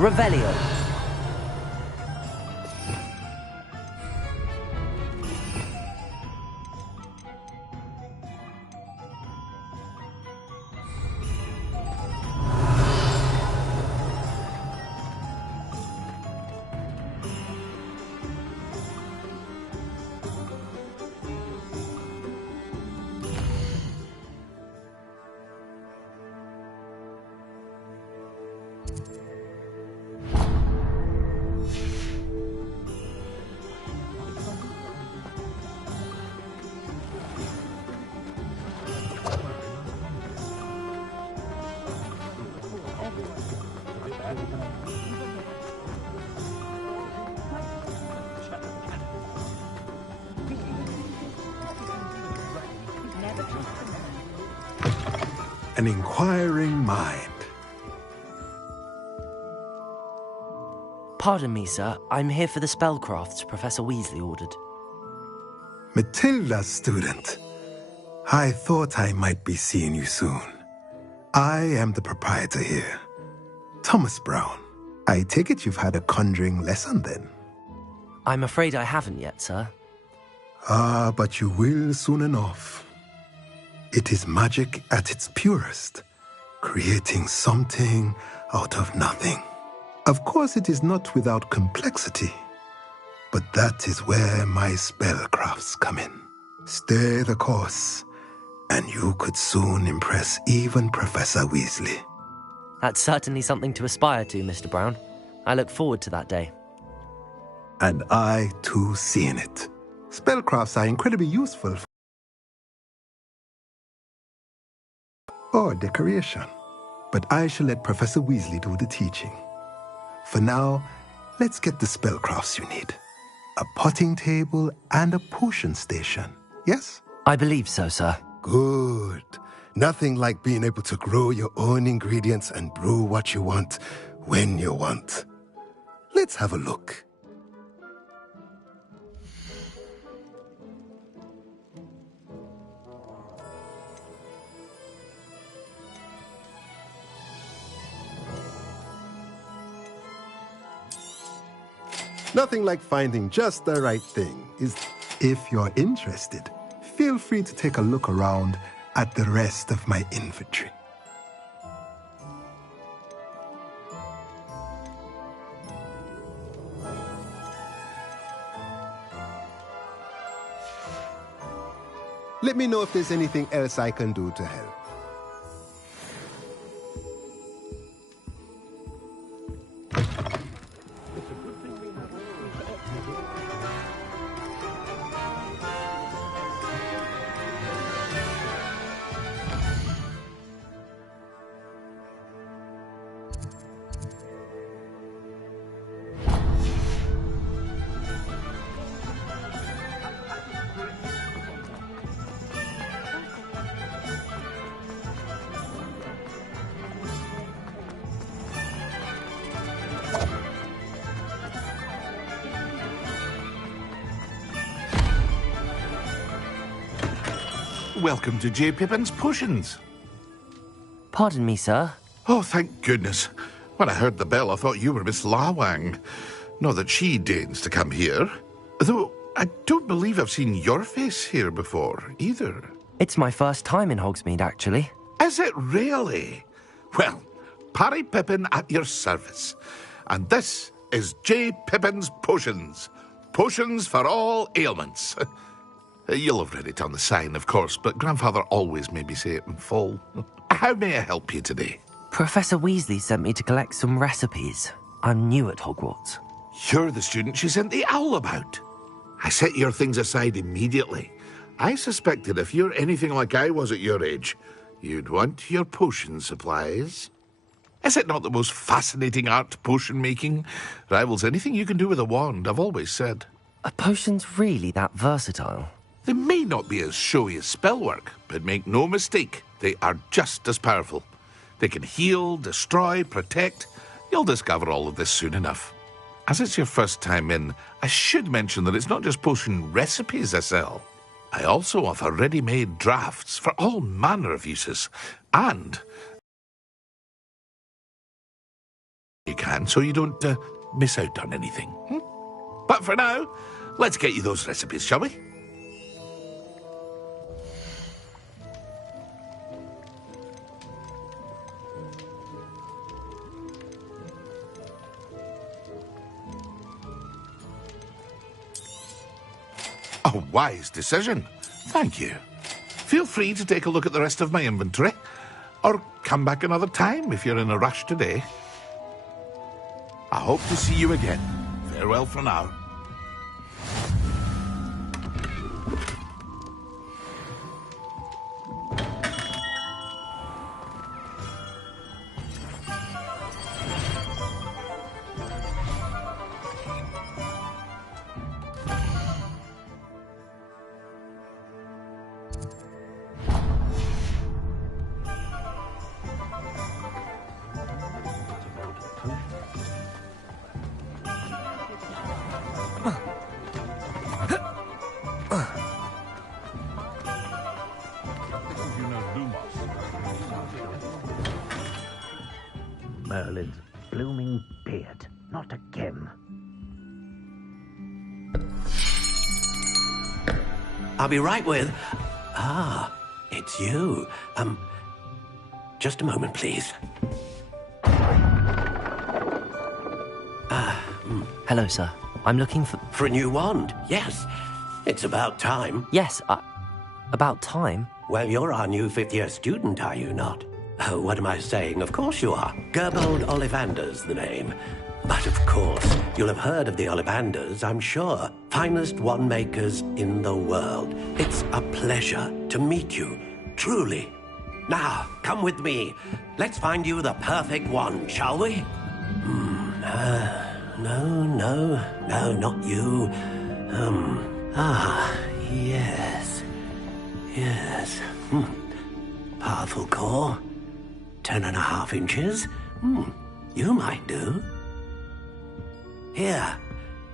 Revelio. An inquiring mind. Pardon me, sir. I'm here for the spellcrafts Professor Weasley ordered. Matilda's student. I thought I might be seeing you soon. I am the proprietor here, Thomas Brown. I take it you've had a conjuring lesson then? I'm afraid I haven't yet, sir. Ah, but you will soon enough. It is magic at its purest, creating something out of nothing. Of course, it is not without complexity, but that is where my spellcrafts come in. Stay the course, and you could soon impress even Professor Weasley. That's certainly something to aspire to, Mr. Brown. I look forward to that day. And I, too, seeing it. Spellcrafts are incredibly useful or decoration. But I shall let Professor Weasley do the teaching. For now, let's get the spellcrafts you need. A potting table and a potion station, yes? I believe so, sir. Good. Nothing like being able to grow your own ingredients and brew what you want, when you want. Let's have a look. Nothing like finding just the right thing is. If you're interested, feel free to take a look around at the rest of my inventory. Let me know if there's anything else I can do to help. Welcome to J. Pippin's Potions. Pardon me, sir. Oh, thank goodness. When I heard the bell, I thought you were Miss Lawang. Not that she deigns to come here. Though, I don't believe I've seen your face here before, either. It's my first time in Hogsmeade, actually. Is it really? Well, Parry Pippin at your service. And this is J. Pippin's Potions. Potions for all ailments. You'll have read it on the sign, of course, but Grandfather always made me say it in full. How may I help you today? Professor Weasley sent me to collect some recipes. I'm new at Hogwarts. You're the student she sent the owl about. I set your things aside immediately. I suspected if you're anything like I was at your age, you'd want your potion supplies. Is it not the most fascinating art, potion making? Rivals anything you can do with a wand, I've always said. Are potions really that versatile? They may not be as showy as spellwork, but make no mistake, they are just as powerful. They can heal, destroy, protect. You'll discover all of this soon enough. As it's your first time in, I should mention that it's not just potion recipes I sell. I also offer ready-made drafts for all manner of uses. And you can, so you don't miss out on anything. But for now, let's get you those recipes, shall we? A wise decision. Thank you. Feel free to take a look at the rest of my inventory, or come back another time if you're in a rush today. I hope to see you again. Farewell for now. Merlin's blooming beard. Not again. I'll be right with... Ah, it's you. Just a moment, please. Hello, sir. I'm looking for... For a new wand, yes. It's about time. Yes, about time. Well, you're our new fifth-year student, are you not? Oh, what am I saying? Of course you are. Gerbold Ollivander's the name. But of course, you'll have heard of the Ollivanders, I'm sure. Finest wand makers in the world. It's a pleasure to meet you, truly. Now, come with me. Let's find you the perfect wand, shall we? No, not you. Yes. Powerful core. 10.5 inches. You might do. Here,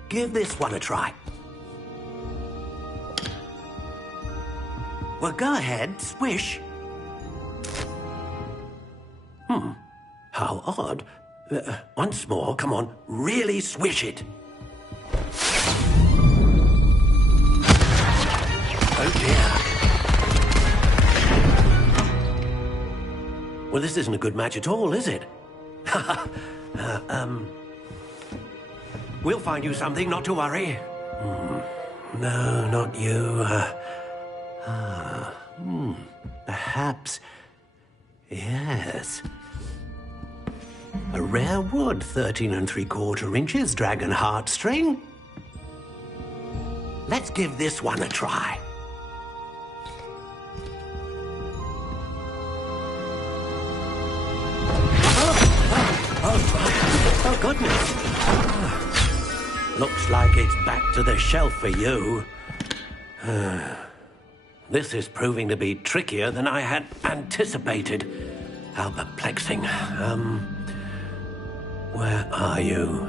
give this one a try. Well, go ahead, swish. How odd. Once more, come on, really swish it. Oh dear. Well, this isn't a good match at all, is it? We'll find you something, not to worry. No, not you. Perhaps... Yes. A rare wood, 13 3/4 inches, dragon heartstring. Let's give this one a try. Oh, goodness. Looks like it's back to the shelf for you. This is proving to be trickier than I had anticipated. How perplexing. Where are you?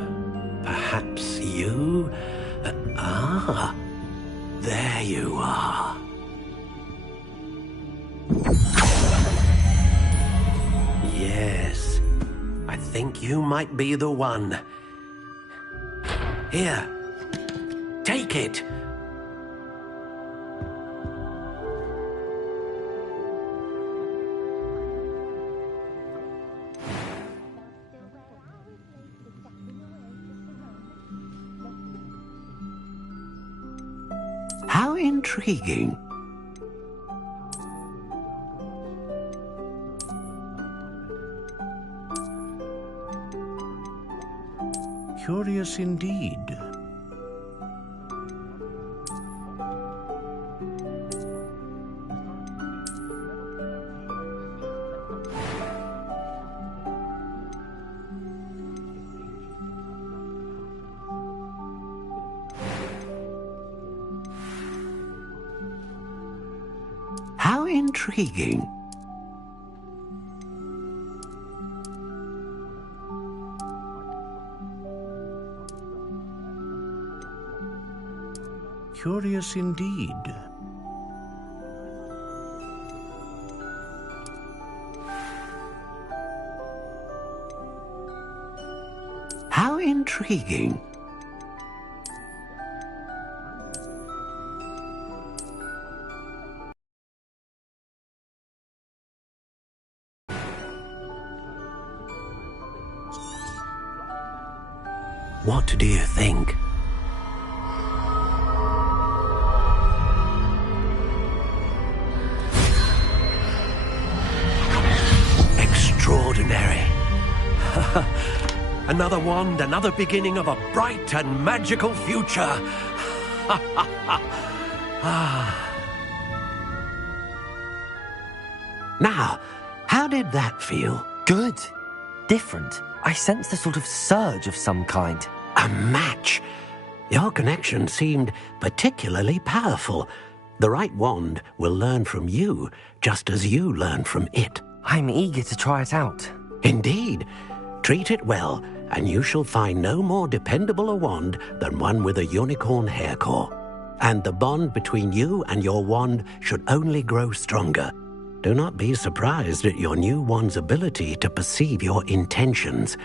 Perhaps you? There you are. Yes. I think you might be the one. Here. Take it. How intriguing. Curious indeed. How intriguing. Curious indeed. How intriguing. What do you think? Extraordinary. Another wand, another beginning of a bright and magical future. Now, how did that feel? Good. Different. I sensed a sort of surge of some kind. A match. Your connection seemed particularly powerful. The right wand will learn from you, just as you learn from it. I'm eager to try it out. Indeed. Treat it well, and you shall find no more dependable a wand than one with a unicorn hair core. And the bond between you and your wand should only grow stronger. Do not be surprised at your new wand's ability to perceive your intentions,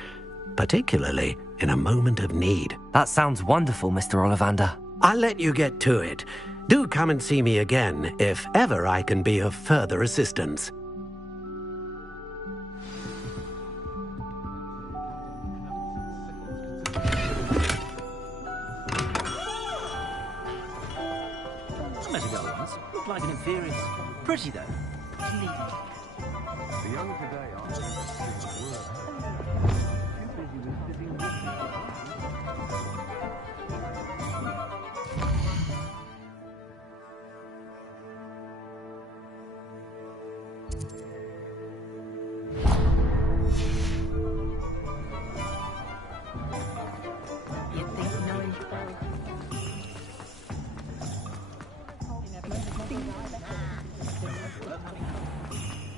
particularly in a moment of need. That sounds wonderful, Mr. Ollivander. I'll let you get to it. Do come and see me again if ever I can be of further assistance. Met a girl once. Looked like an inferior. Pretty though. The young today are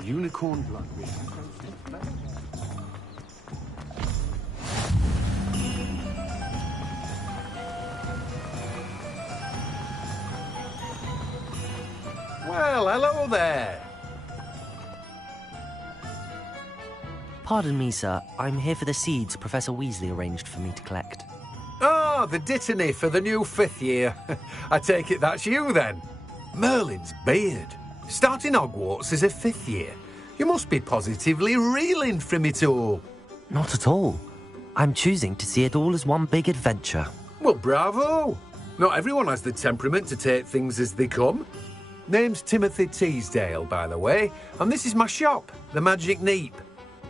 unicorn blood. Well, hello there. Pardon me, sir. I'm here for the seeds Professor Weasley arranged for me to collect. Ah, the dittany for the new 5th year. I take it that's you, then. Merlin's beard. Starting Hogwarts as a 5th year. You must be positively reeling from it all. Not at all. I'm choosing to see it all as one big adventure. Well, bravo. Not everyone has the temperament to take things as they come. Name's Timothy Teasdale, by the way, and this is my shop, the Magic Neep.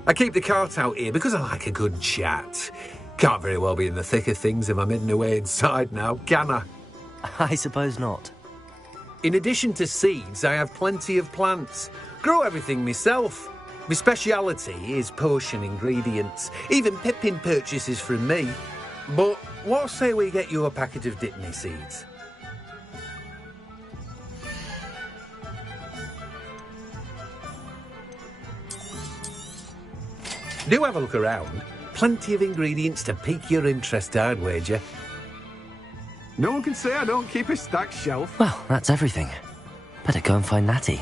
I keep the cart out here because I like a good chat. Can't very well be in the thick of things if I'm hidden away inside now, can I? I suppose not. In addition to seeds, I have plenty of plants. Grow everything myself. My speciality is potion ingredients. Even Pippin purchases from me. But what say we get you a packet of Dittany seeds? Do have a look around. Plenty of ingredients to pique your interest, I'd wager. No one can say I don't keep a stacked shelf. Well, that's everything. Better go and find Natty.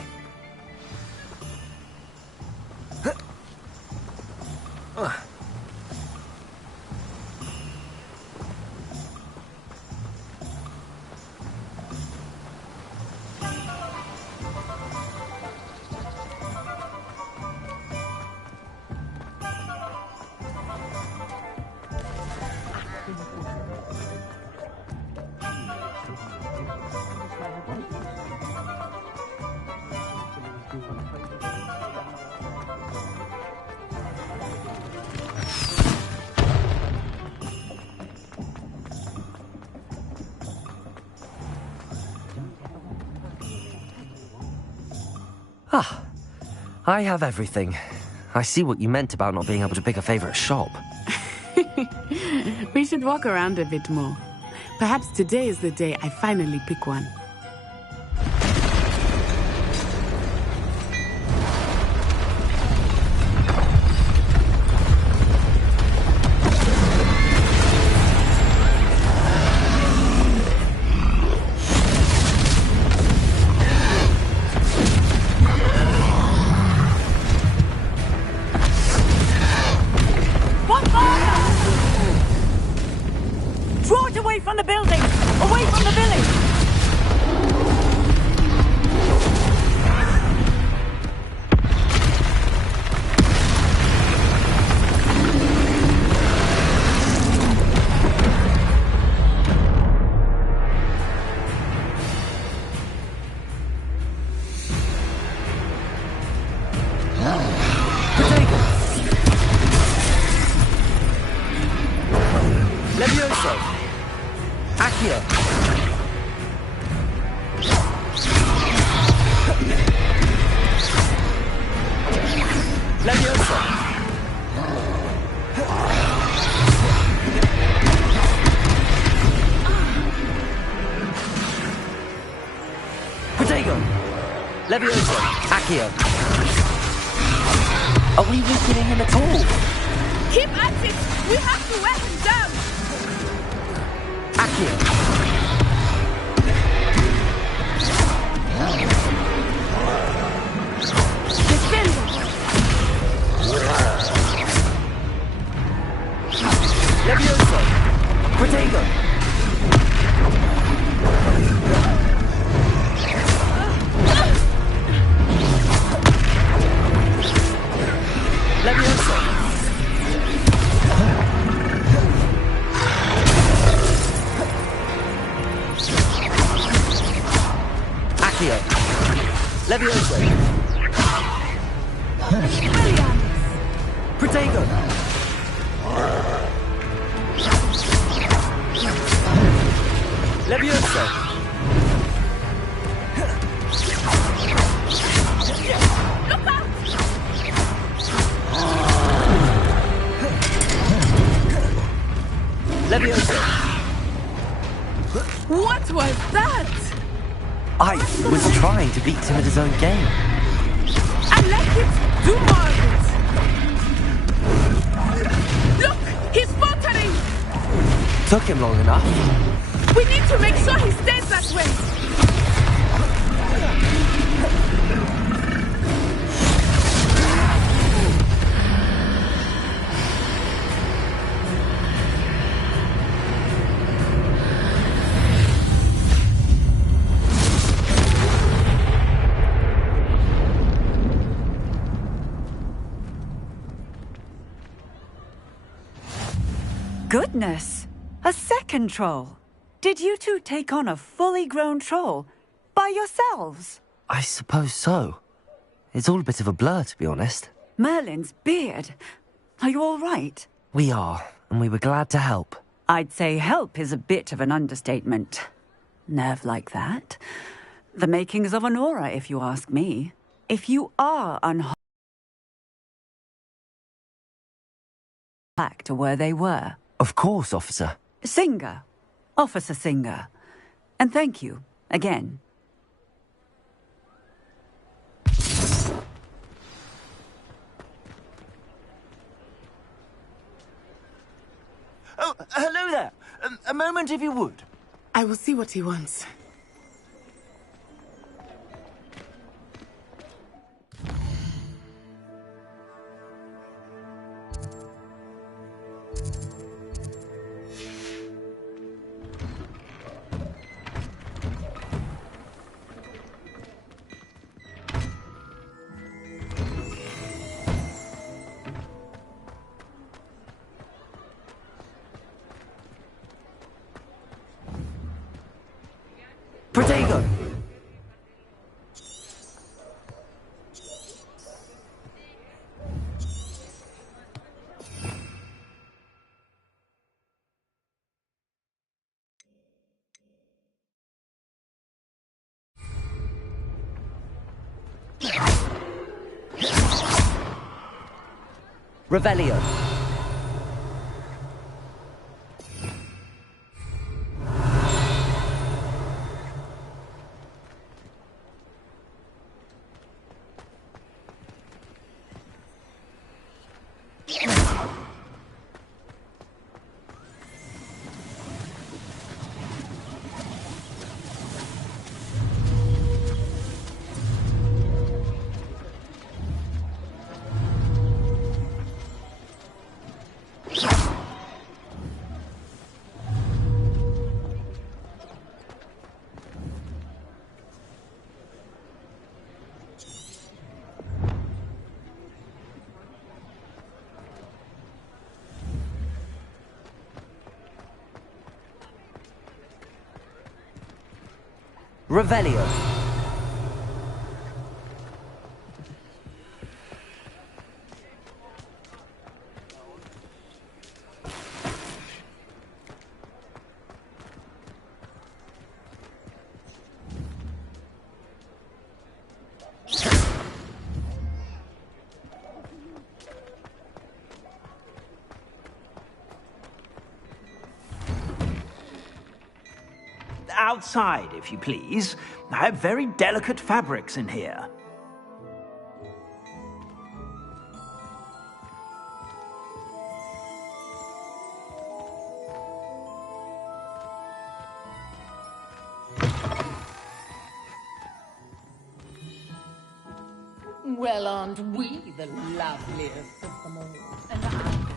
Ah, I have everything. I see what you meant about not being able to pick a favourite shop. We should walk around a bit more. Perhaps today is the day I finally pick one. Away from the building! Away from the village! Levioso! Accio! Levioso! Protego! Levioso! Accio! Are we weakening him at all? Keep at it! We have to wear him down! Accio! Defend him! Levioso! Protego! Levioso! Accio! Levioso! Protego! Levioso! Look out! Levioso! What was that? I was trying to beat him at his own game. I like it! Do more of it! Look! He's faltering! Took him long enough. We need to make sure he stays that way! Goodness! A second troll! Did you two take on a fully grown troll? By yourselves? I suppose so. It's all a bit of a blur, to be honest. Merlin's beard. Are you all right? We are, and we were glad to help. I'd say help is a bit of an understatement. Nerve like that. The makings of an aura, if you ask me. If you are back to where they were. Of course, officer. Singer. Officer Singer. And thank you, again. Oh, hello there. A moment, if you would. I will see what he wants. Protego! Revelio. Revelio. Outside, if you please. I have very delicate fabrics in here. Well, aren't we the loveliest of them all? And I don't think...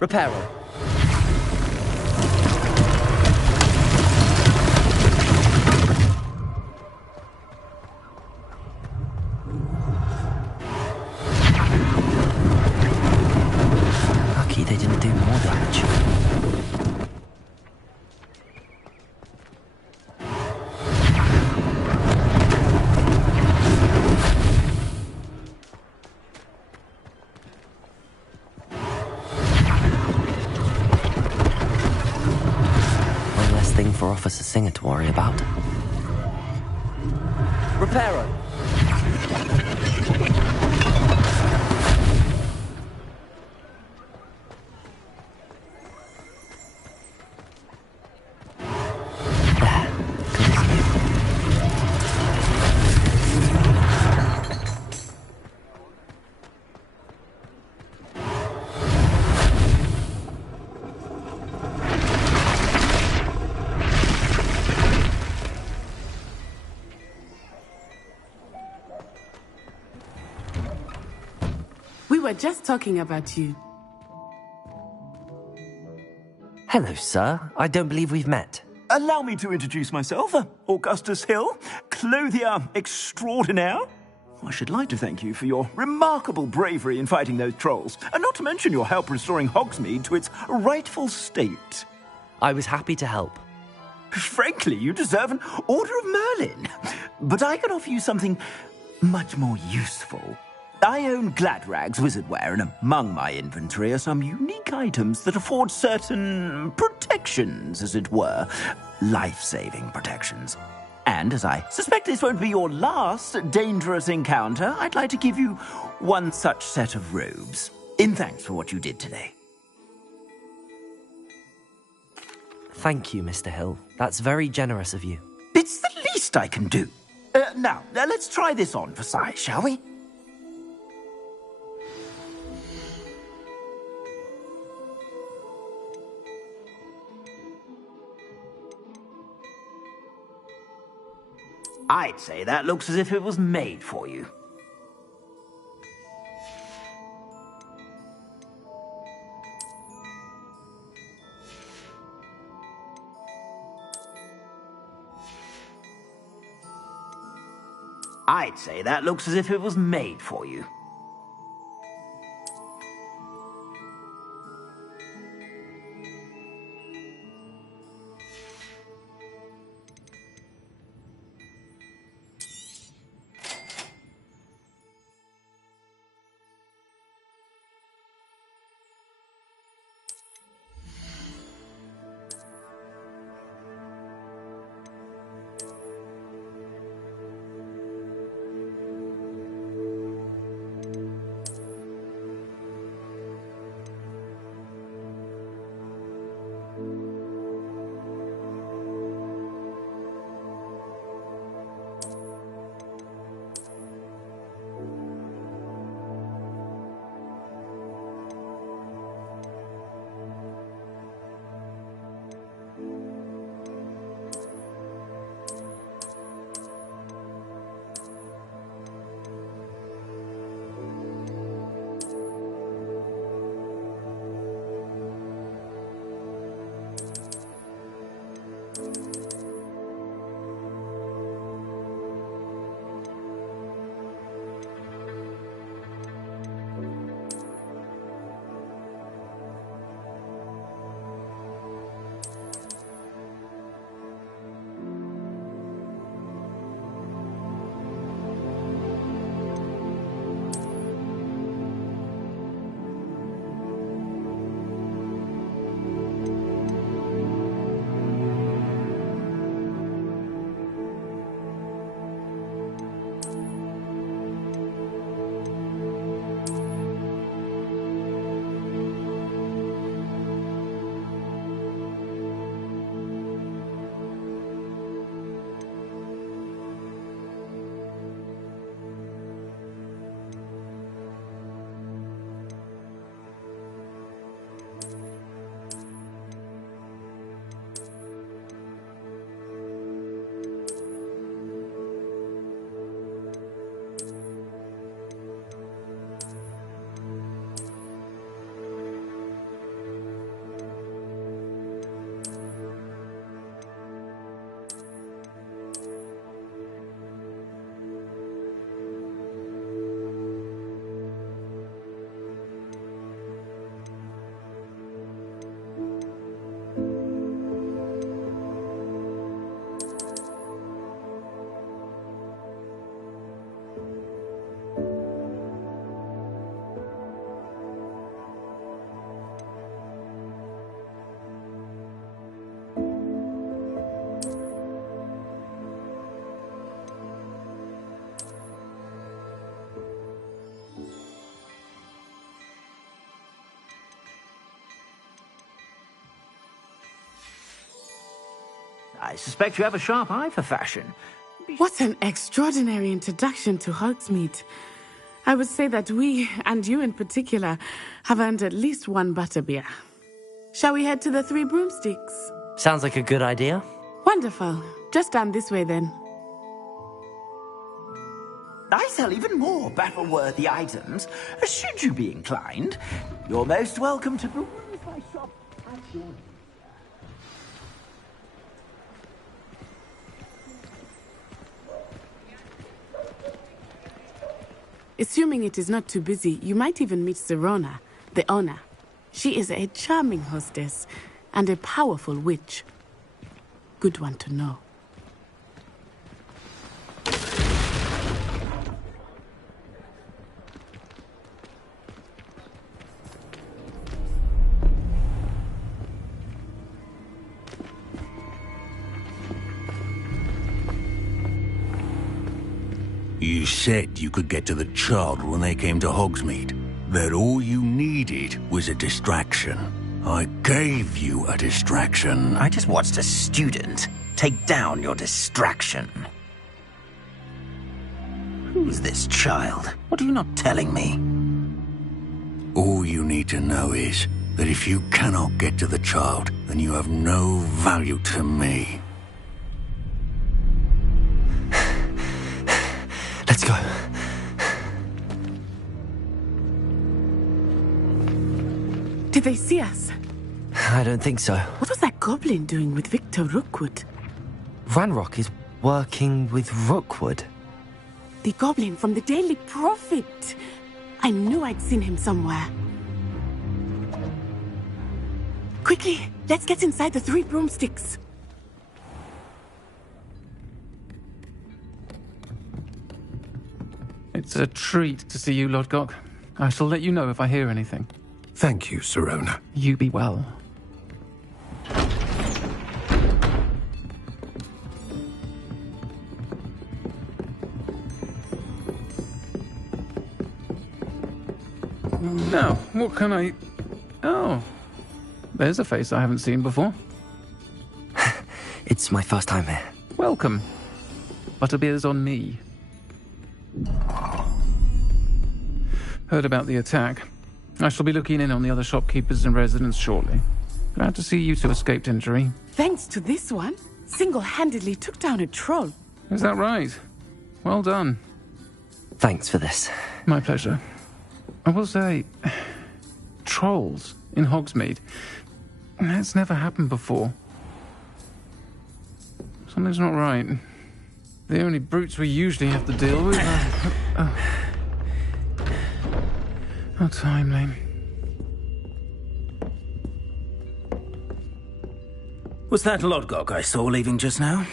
Reparo. Lucky they didn't do more damage. Thing for Officer Singer to worry about. Reparo. We were just talking about you. Hello, sir. I don't believe we've met. Allow me to introduce myself, Augustus Hill, clothier extraordinaire. I should like to thank you for your remarkable bravery in fighting those trolls, and not to mention your help restoring Hogsmeade to its rightful state. I was happy to help. Frankly, you deserve an Order of Merlin. But I can offer you something much more useful. I own Gladrag's wizardware, and among my inventory are some unique items that afford certain protections, as it were. Life-saving protections. And as I suspect this won't be your last dangerous encounter, I'd like to give you one such set of robes, in thanks for what you did today. Thank you, Mr. Hill. That's very generous of you. It's the least I can do. Now, let's try this on for size, shall we? I'd say that looks as if it was made for you. I'd say that looks as if it was made for you. I suspect you have a sharp eye for fashion. What an extraordinary introduction to Hogsmeade. I would say that we, and you in particular, have earned at least one butterbeer. Shall we head to the Three Broomsticks? Sounds like a good idea. Wonderful. Just down this way then. I sell even more battle-worthy items. Should you be inclined, you're most welcome to peruse my shop at your... Assuming it is not too busy, you might even meet Serona, the owner. She is a charming hostess and a powerful witch. Good one to know. You said you could get to the child when they came to Hogsmeade. That all you needed was a distraction. I gave you a distraction. I just watched a student take down your distraction. Who's this child? What are you not telling me? All you need to know is that if you cannot get to the child, then you have no value to me. Let's go. Did they see us? I don't think so. What was that goblin doing with Victor Rookwood? Ranrock is working with Rookwood. The goblin from the Daily Prophet. I knew I'd seen him somewhere. Quickly, let's get inside the Three Broomsticks. It's a treat to see you, Lodgok. I shall let you know if I hear anything. Thank you, Serona. You be well. Now, what can I... Oh, there's a face I haven't seen before. It's my first time here. Welcome. Butterbeer's on me. Heard about the attack. I shall be looking in on the other shopkeepers and residents shortly. Glad to see you two escaped injury. Thanks to this one, single-handedly took down a troll. Is that right? Well done. Thanks for this. My pleasure. I will say, trolls in Hogsmeade. That's never happened before. Something's not right. The only brutes we usually have to deal with are... How timely. Was that Lodgok I saw leaving just now?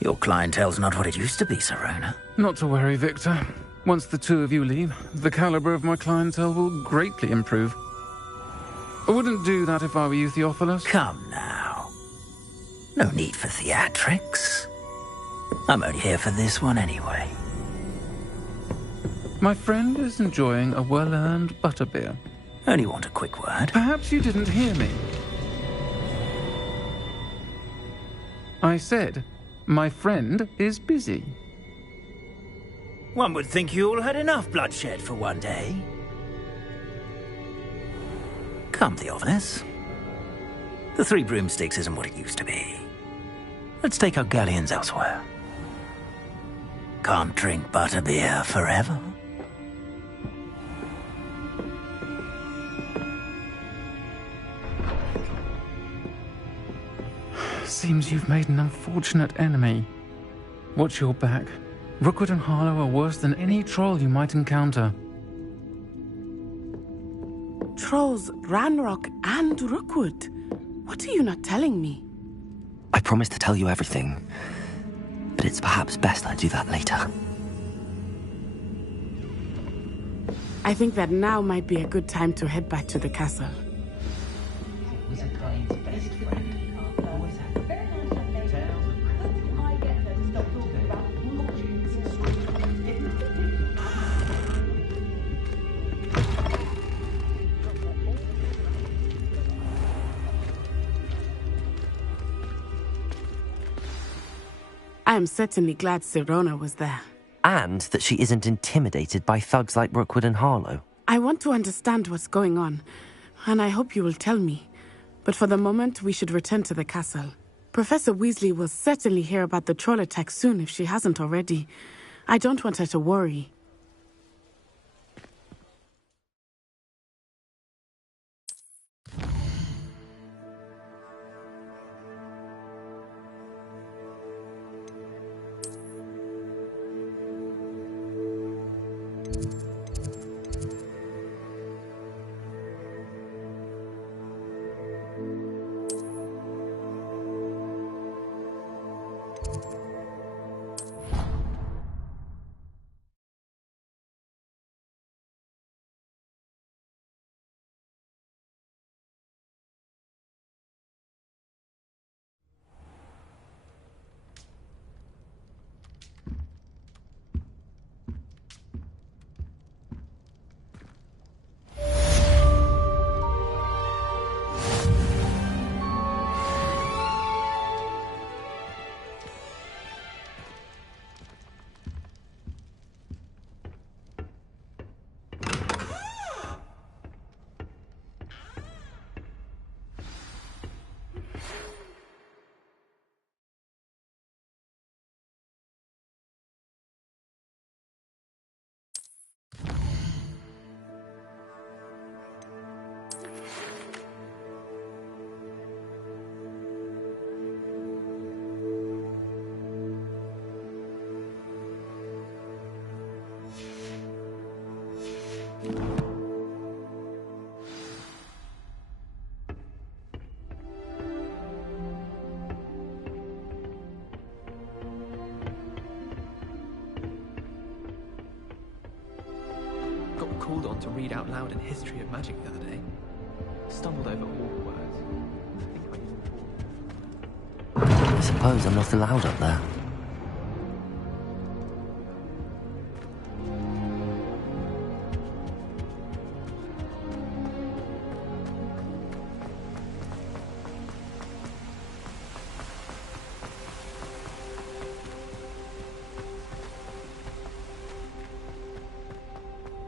Your clientele's not what it used to be, Serona. Not to worry, Victor. Once the two of you leave, the caliber of my clientele will greatly improve. I wouldn't do that if I were you, Theophilus. Come now. No need for theatrics. I'm only here for this one anyway. My friend is enjoying a well-earned butterbeer. Only want a quick word. Perhaps you didn't hear me. I said, my friend is busy. One would think you all had enough bloodshed for one day. Come, Theophilus. The Three Broomsticks isn't what it used to be. Let's take our galleons elsewhere. Can't drink butterbeer forever. Seems you've made an unfortunate enemy. Watch your back. Rookwood and Harlow are worse than any troll you might encounter. Trolls, Ranrock, and Rookwood. What are you not telling me? I promised to tell you everything, but it's perhaps best I do that later. I think that now might be a good time to head back to the castle. I am certainly glad Sirona was there. And that she isn't intimidated by thugs like Rookwood and Harlow. I want to understand what's going on, and I hope you will tell me. But for the moment, we should return to the castle. Professor Weasley will certainly hear about the troll attack soon if she hasn't already. I don't want her to worry. Got called on to read out loud in History of Magic the other day. Stumbled over all the words. I suppose I'm not allowed up there.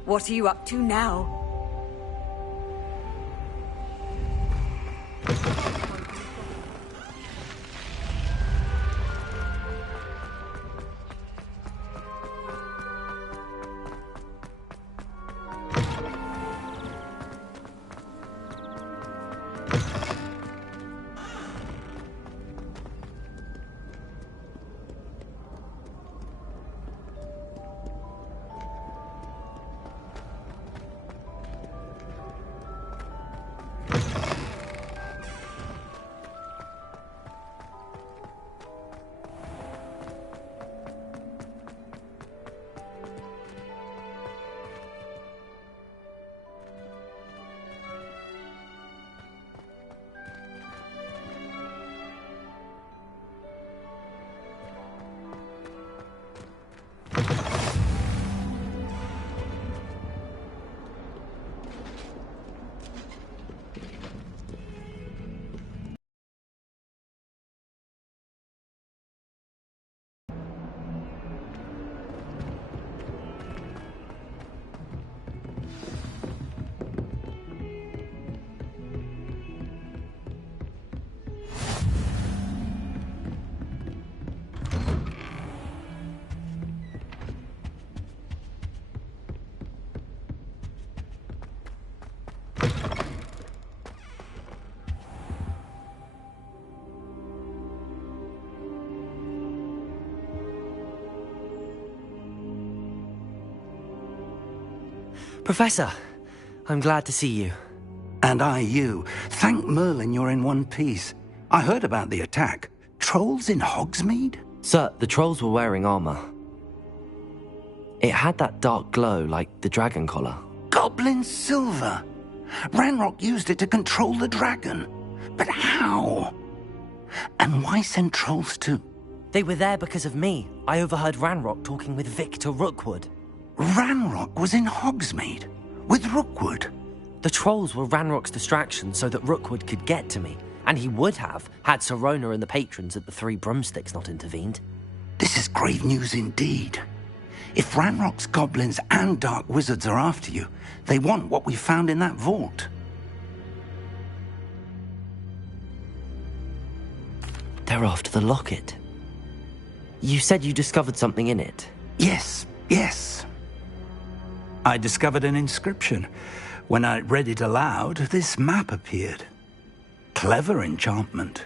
What are you up to now? Professor, I'm glad to see you. And I you. Thank Merlin you're in one piece. I heard about the attack. Trolls in Hogsmeade? Sir, the trolls were wearing armor. It had that dark glow like the dragon collar. Goblin silver! Ranrock used it to control the dragon. But how? And why send trolls too? They were there because of me. I overheard Ranrock talking with Victor Rookwood. Ranrock was in Hogsmeade? With Rookwood? The trolls were Ranrock's distraction so that Rookwood could get to me. And he would have, had Sirona and the patrons at the Three Broomsticks not intervened. This is grave news indeed. If Ranrock's goblins and dark wizards are after you, they want what we found in that vault. They're after the locket. You said you discovered something in it. Yes. I discovered an inscription. When I read it aloud, this map appeared. Clever enchantment.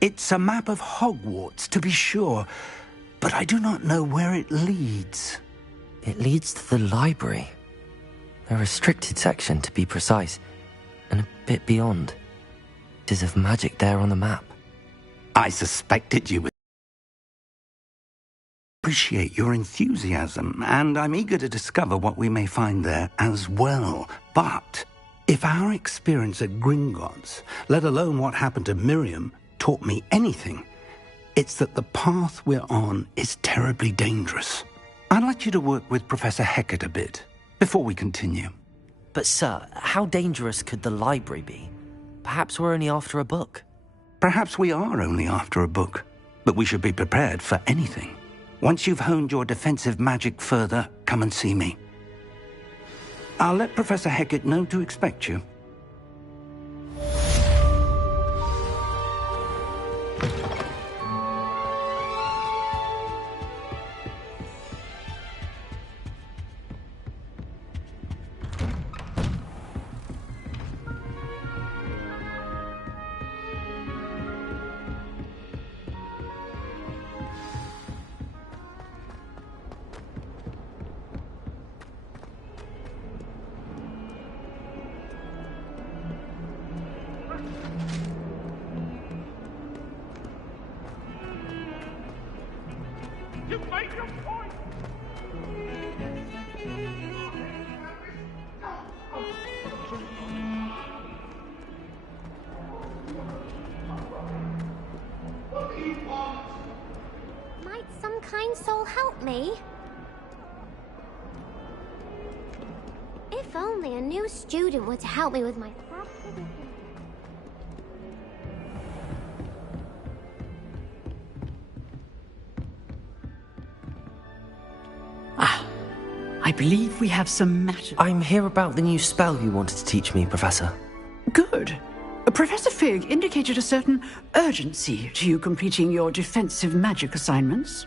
It's a map of Hogwarts, to be sure, but I do not know where it leads. It leads to the library. A restricted section, to be precise, and a bit beyond. There's of magic there on the map. I suspected you would appreciate your enthusiasm, and I'm eager to discover what we may find there as well. But if our experience at Gringotts, let alone what happened to Miriam, taught me anything, it's that the path we're on is terribly dangerous. I'd like you to work with Professor Hecat a bit before we continue. But sir, how dangerous could the library be? Perhaps we're only after a book. Perhaps we are only after a book, but we should be prepared for anything. Once you've honed your defensive magic further, come and see me. I'll let Professor Hecat know to expect you. Might some kind soul help me? If only a new student were to help me with my first edition. I believe we have some matter. I'm here about the new spell you wanted to teach me, Professor. Good. Professor Fig indicated a certain urgency to you completing your defensive magic assignments.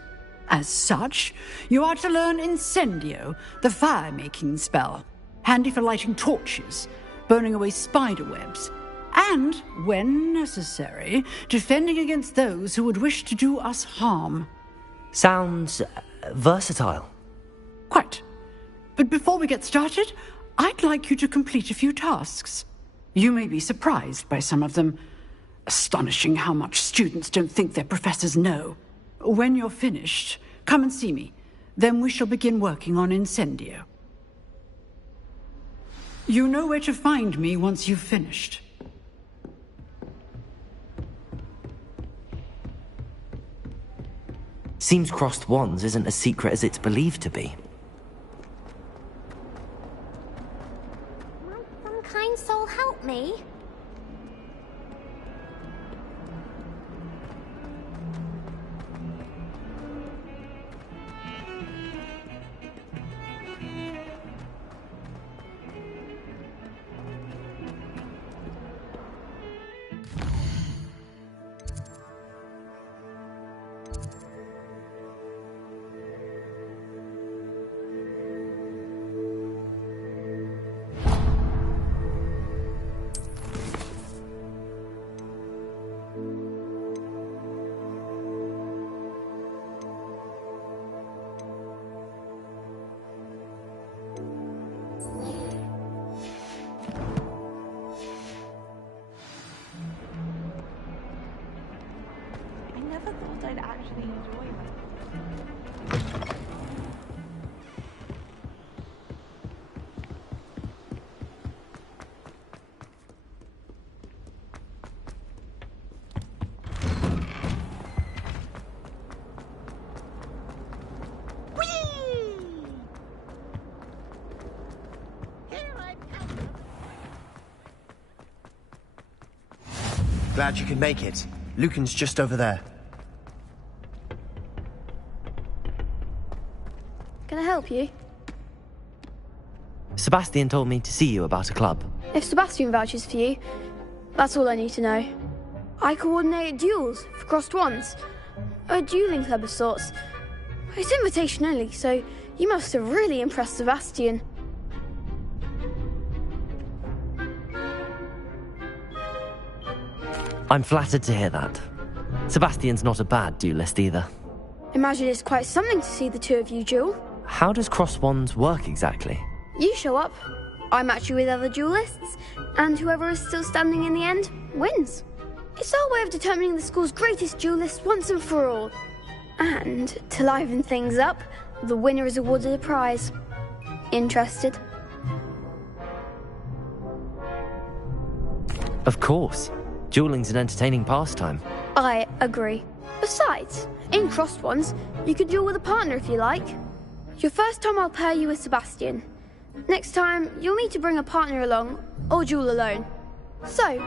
As such, you are to learn Incendio, the fire-making spell, handy for lighting torches, burning away spider webs, and, when necessary, defending against those who would wish to do us harm. Sounds versatile. Quite. But before we get started, I'd like you to complete a few tasks. You may be surprised by some of them. Astonishing how much students don't think their professors know. When you're finished, come and see me. Then we shall begin working on Incendio. You know where to find me once you've finished. Seems crossed wands isn't as secret as it's believed to be. Might some kind soul help me? I'd actually enjoy it. Glad you could make it. Lucan's just over there. can I help you? Sebastian told me to see you about a club. If Sebastian vouches for you, that's all I need to know. I coordinate duels for crossed wands. A dueling club of sorts. It's invitation only, so you must have really impressed Sebastian. I'm flattered to hear that. Sebastian's not a bad duelist either. Imagine it's quite something to see the two of you duel. How does cross wands work exactly? You show up, I match you with other duelists, and whoever is still standing in the end wins. It's our way of determining the school's greatest duelist once and for all. And to liven things up, the winner is awarded a prize. Interested? Of course. Dueling's an entertaining pastime. I agree. Besides, in crossed ones, you can duel with a partner if you like. Your first time I'll pair you with Sebastian. Next time, you'll need to bring a partner along, or duel alone. So,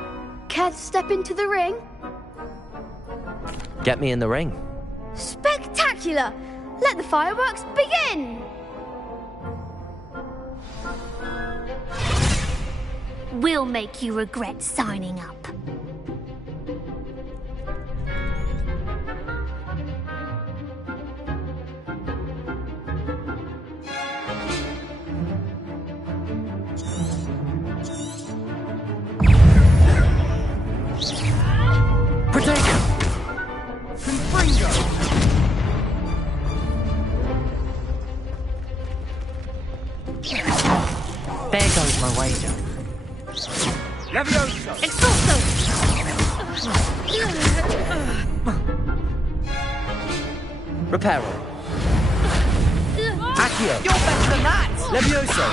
care to step into the ring? Get me in the ring. Spectacular! Let the fireworks begin! We'll make you regret signing up. There goes my wager. Levioso! Expulso! Reparo. Accio! You're better than that! Levioso!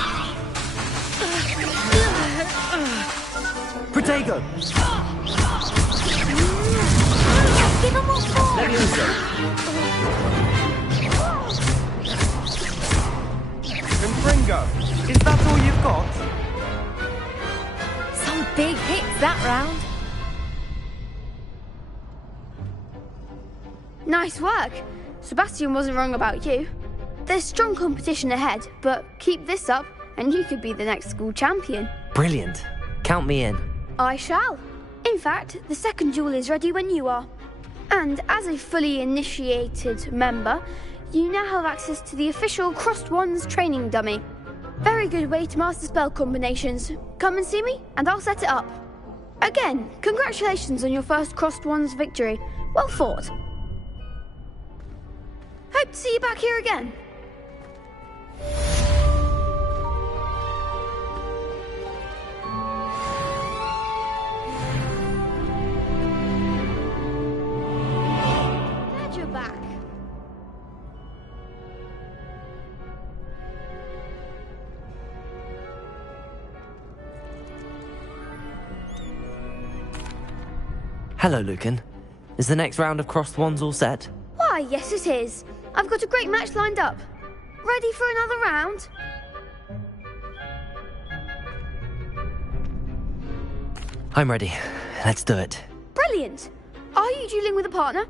Protego! Give him more force! Levioso! Confringo! Is that all you've got? Some big hits that round. Nice work. Sebastian wasn't wrong about you. There's strong competition ahead, but keep this up and you could be the next school champion. Brilliant. Count me in. I shall. In fact, the second duel is ready when you are. And as a fully initiated member, you now have access to the official Crossed Wands training dummy. Very good way to master spell combinations. Come and see me, and I'll set it up. Again, congratulations on your first Crossed Wands victory. Well fought. Hope to see you back here again. Glad you're back. Hello, Lucan. Is the next round of crossed wands all set? Why, yes it is. I've got a great match lined up. Ready for another round? I'm ready. Let's do it. Brilliant. Are you dueling with a partner?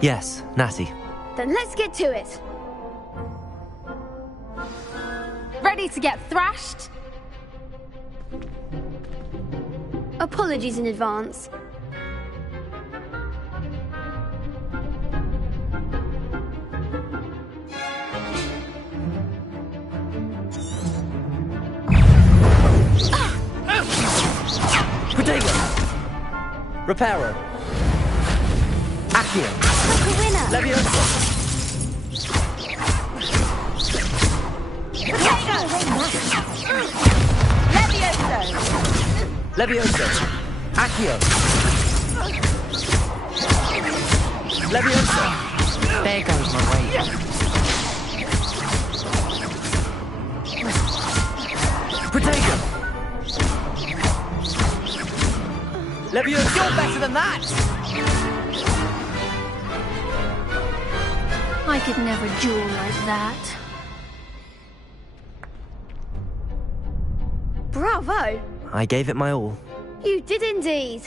Yes, Natty. Then let's get to it. Ready to get thrashed? Apologies in advance. Reparo. Accio. Like a winner. Leviosa. Levioso. Leviosa. Accio. Leviosa. There goes my weight. Protego. Leviosa. You're better than that. I could never duel like that. Bravo! I gave it my all. You did indeed.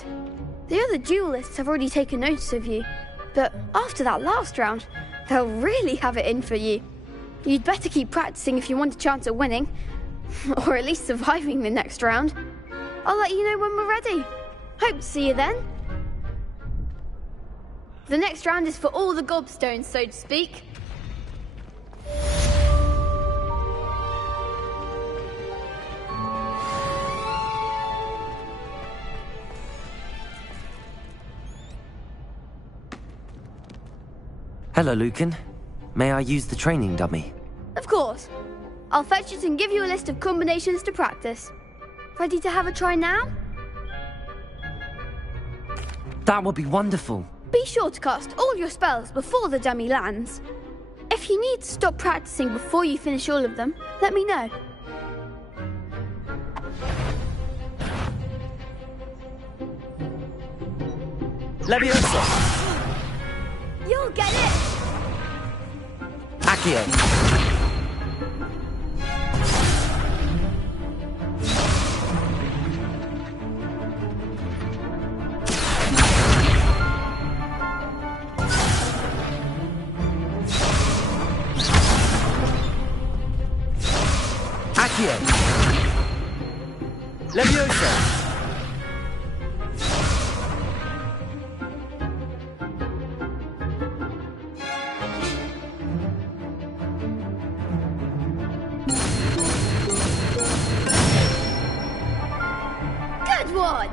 The other duelists have already taken notice of you, but after that last round, they'll really have it in for you. You'd better keep practicing if you want a chance at winning, or at least surviving the next round. I'll let you know when we're ready. Hope to see you then. The next round is for all the gobstones, so to speak. Hello, Lucan. May I use the training dummy? Of course. I'll fetch it and give you a list of combinations to practice. Ready to have a try now? That would be wonderful. Be sure to cast all your spells before the dummy lands. If you need to stop practicing before you finish all of them, let me know. Leviosa. You'll get it! Accio. Accio. Leviosa. Good one!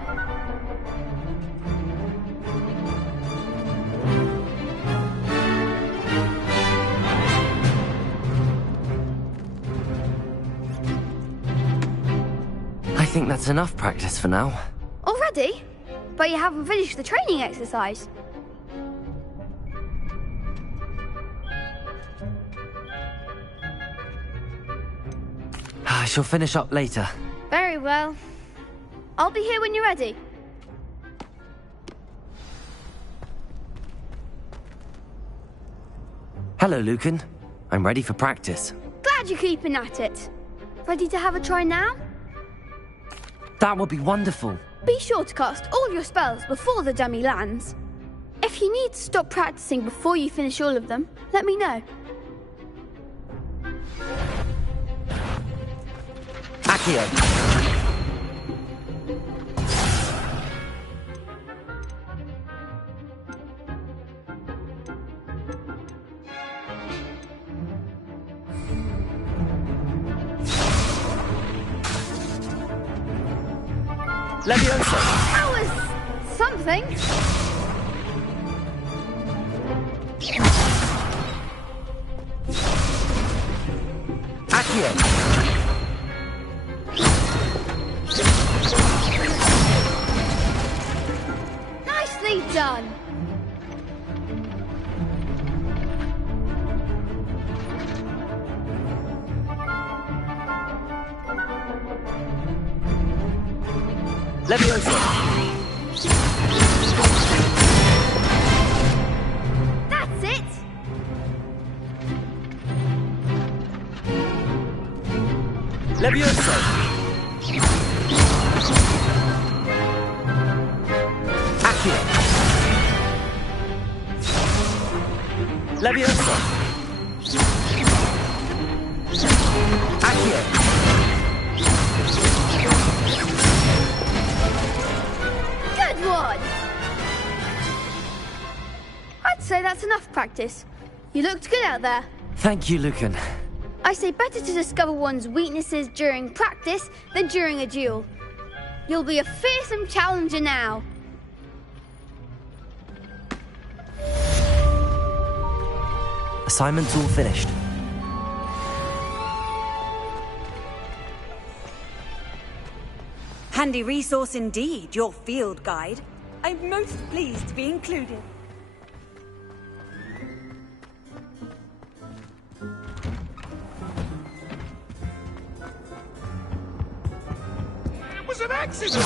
I think that's enough practice for now. Already? But you haven't finished the training exercise. I shall finish up later. Very well. I'll be here when you're ready. Hello, Lucan. I'm ready for practice. Glad you're keeping at it. Ready to have a try now? That would be wonderful. Be sure to cast all your spells before the dummy lands. If you need to stop practicing before you finish all of them, let me know. Accio. Leviosa. That was something. Accio. Nicely done. Leviosa. That's it. Leviosa. Accio. Leviosa. Accio. Good one. I'd say that's enough practice. You looked good out there. Thank you, Lucan. I say better to discover one's weaknesses during practice than during a duel. You'll be a fearsome challenger now. Assignment's all finished. Handy resource indeed, your field guide. I'm most pleased to be included. It was an accident!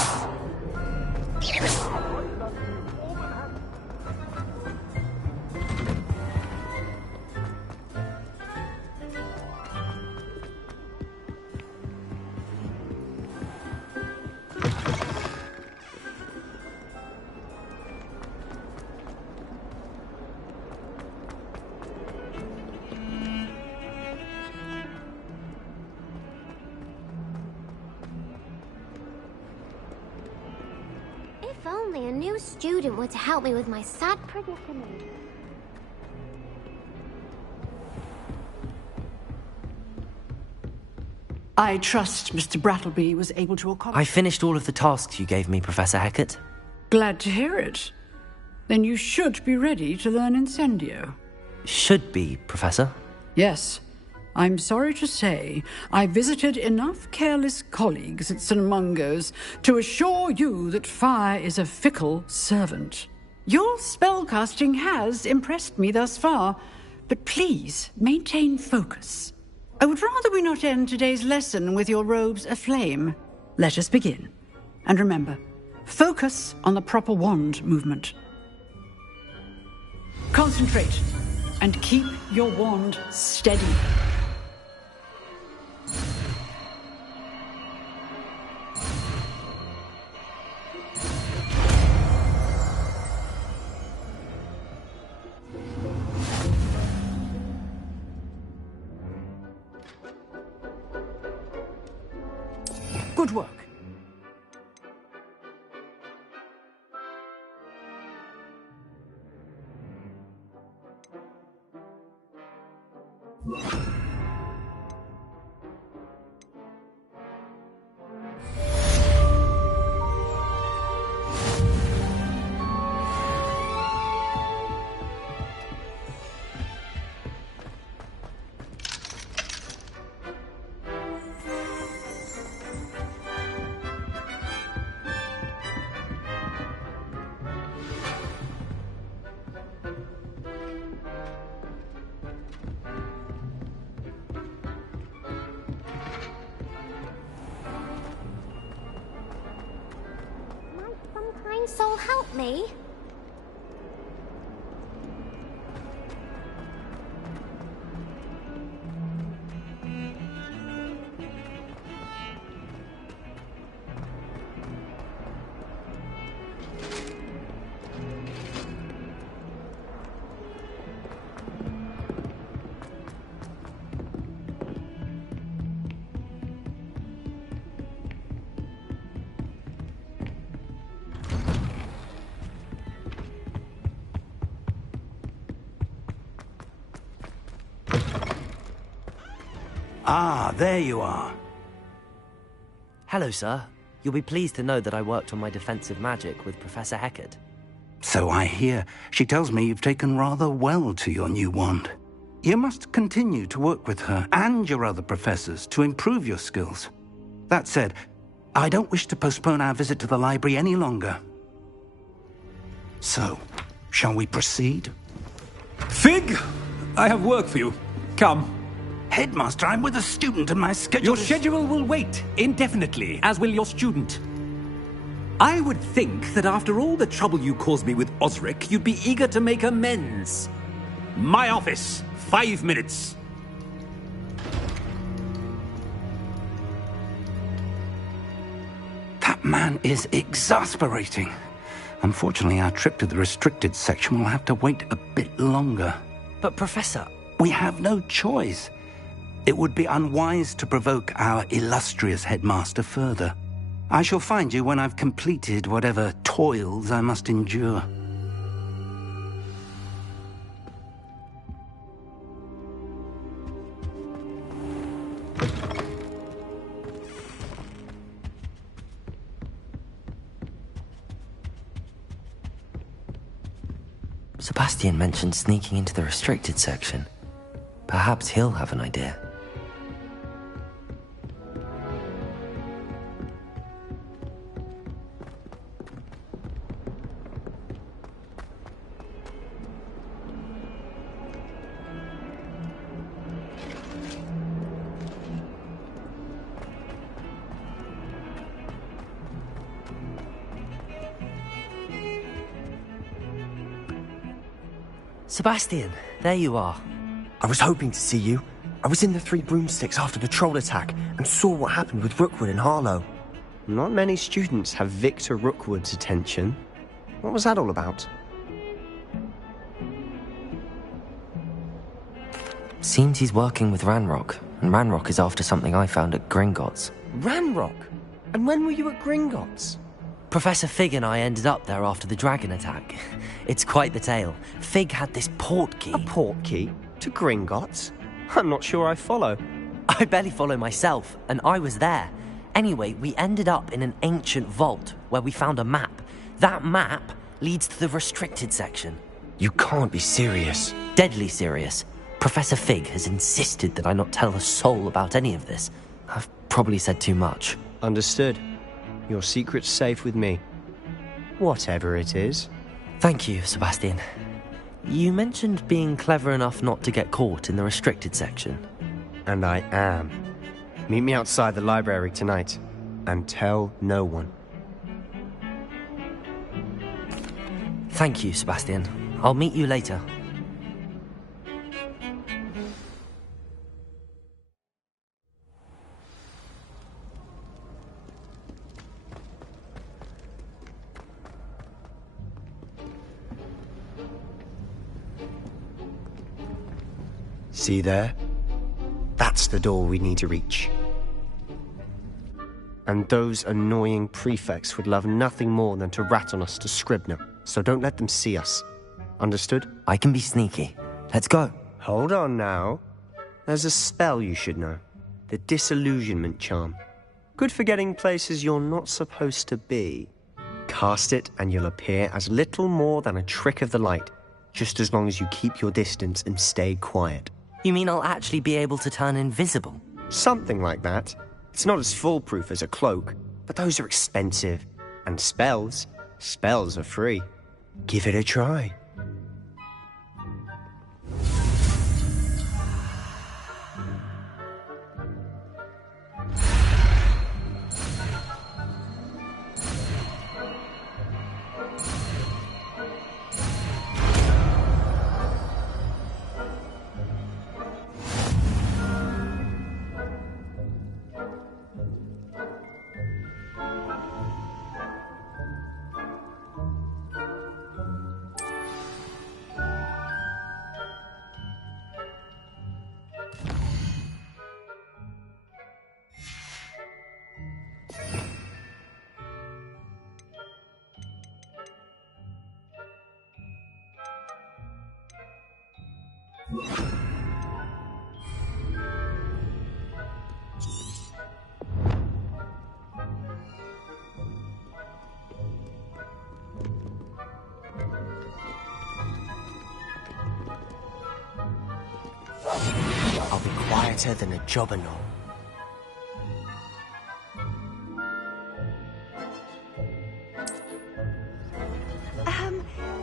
If only a new student were to help me with my sad predicament. I trust Mr. Brattleby was able to accomplish. I finished all of the tasks you gave me, Professor Hecat. Glad to hear it. Then you should be ready to learn Incendio. Should be, Professor. Yes. I'm sorry to say, I visited enough careless colleagues at St. Mungo's to assure you that fire is a fickle servant. Your spellcasting has impressed me thus far, but please maintain focus. I would rather we not end today's lesson with your robes aflame. Let us begin. And remember, focus on the proper wand movement. Concentrate, and keep your wand steady. Good work. Some kind soul help me? Ah, there you are. Hello, sir. You'll be pleased to know that I worked on my defensive magic with Professor Hecat. So I hear. She tells me you've taken rather well to your new wand. You must continue to work with her and your other professors to improve your skills. That said, I don't wish to postpone our visit to the library any longer. So, shall we proceed? Fig! I have work for you. Come. Headmaster, I'm with a student and my schedule Your schedule will wait indefinitely, as will your student. I would think that after all the trouble you caused me with Osric, you'd be eager to make amends. My office, 5 minutes. That man is exasperating. Unfortunately, our trip to the restricted section will have to wait a bit longer. But, Professor... We have no choice. It would be unwise to provoke our illustrious headmaster further. I shall find you when I've completed whatever toils I must endure. Sebastian mentioned sneaking into the restricted section. Perhaps he'll have an idea. Sebastian, there you are. I was hoping to see you. I was in the Three Broomsticks after the troll attack and saw what happened with Rookwood and Harlow. Not many students have Victor Rookwood's attention. What was that all about? Seems he's working with Ranrock, and Ranrock is after something I found at Gringotts. Ranrock? And when were you at Gringotts? Professor Fig and I ended up there after the dragon attack. It's quite the tale. Fig had this port key. A port key? To Gringotts? I'm not sure I follow. I barely follow myself, and I was there. Anyway, we ended up in an ancient vault where we found a map. That map leads to the restricted section. You can't be serious. Deadly serious. Professor Fig has insisted that I not tell a soul about any of this. I've probably said too much. Understood. Your secret's safe with me. Whatever it is. Thank you, Sebastian. You mentioned being clever enough not to get caught in the restricted section. And I am. Meet me outside the library tonight, and tell no one. Thank you, Sebastian. I'll meet you later. See there? That's the door we need to reach. And those annoying prefects would love nothing more than to rat on us to Scribner, so don't let them see us. Understood? I can be sneaky. Let's go. Hold on now. There's a spell you should know. The Disillusionment Charm. Good for getting places you're not supposed to be. Cast it and you'll appear as little more than a trick of the light, just as long as you keep your distance and stay quiet. You mean I'll actually be able to turn invisible? Something like that. It's not as foolproof as a cloak, but those are expensive. And spells are free. Give it a try. I'll be quieter than a jobberknoll.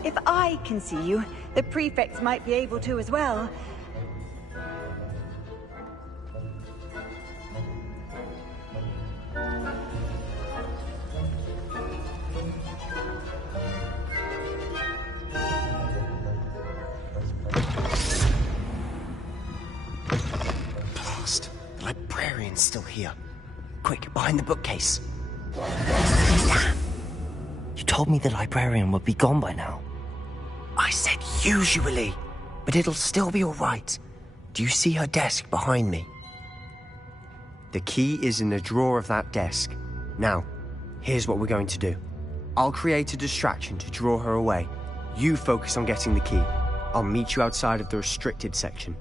If I can see you, the prefects might be able to as well. Blast! The librarian's still here. Quick, behind the bookcase. You told me the librarian would be gone by now. I said usually, but it'll still be all right. Do you see her desk behind me? The key is in the drawer of that desk. Now, here's what we're going to do. I'll create a distraction to draw her away. You focus on getting the key. I'll meet you outside of the restricted section.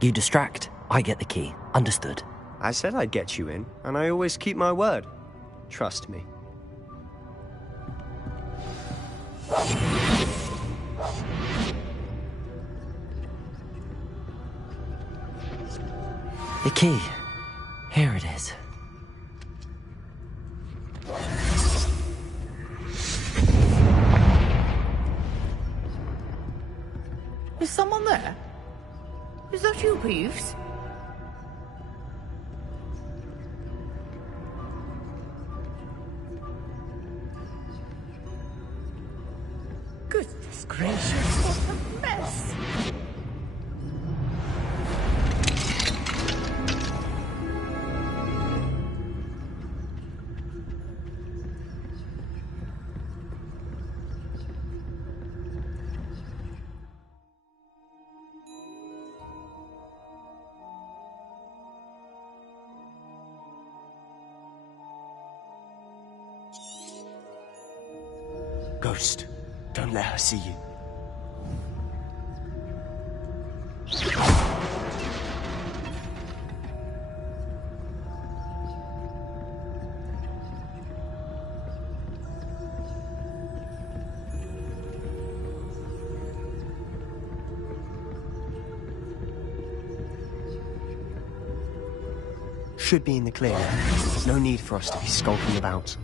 You distract, I get the key. Understood. I said I'd get you in, and I always keep my word. Trust me. The key. Here it is. Is someone there? Is that you, Peeves? Goodness gracious, what a mess! Ghost, don't let her see you. Should be in the clear. There's no need for us to be skulking about.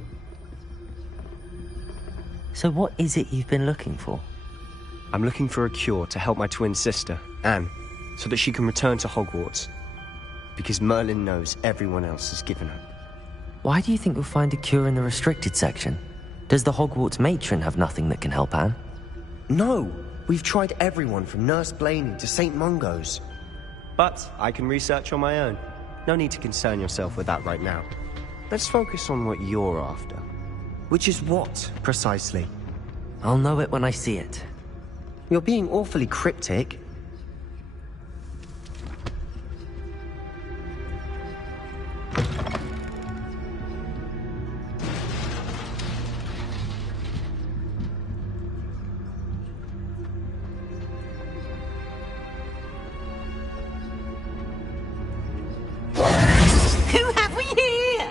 So what is it you've been looking for? I'm looking for a cure to help my twin sister, Anne, so that she can return to Hogwarts. Because Merlin knows everyone else has given up. Why do you think you'll find a cure in the restricted section? Does the Hogwarts matron have nothing that can help Anne? No! We've tried everyone from Nurse Blaney to St. Mungo's. But I can research on my own. No need to concern yourself with that right now. Let's focus on what you're after. Which is what, precisely? I'll know it when I see it. You're being awfully cryptic. Who have we here?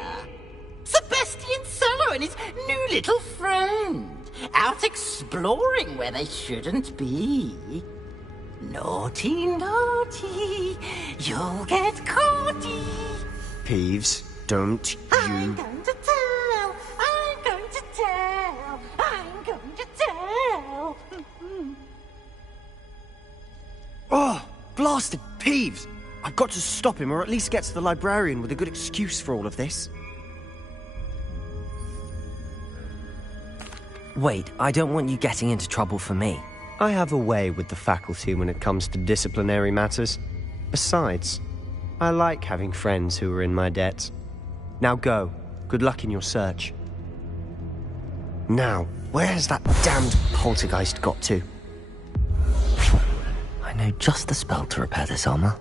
Sebastian Cello and his new little friend. Out exploring where they shouldn't be. Naughty, naughty, you'll get caughty. Peeves, don't I'm you... going to tell, I'm going to tell, I'm going to tell. Oh, blasted Peeves! I've got to stop him, or at least get to the librarian with a good excuse for all of this. Wait, I don't want you getting into trouble for me. I have a way with the faculty when it comes to disciplinary matters. Besides, I like having friends who are in my debt. Now go. Good luck in your search. Now, where has that damned poltergeist got to? I know just the spell to repair this armor.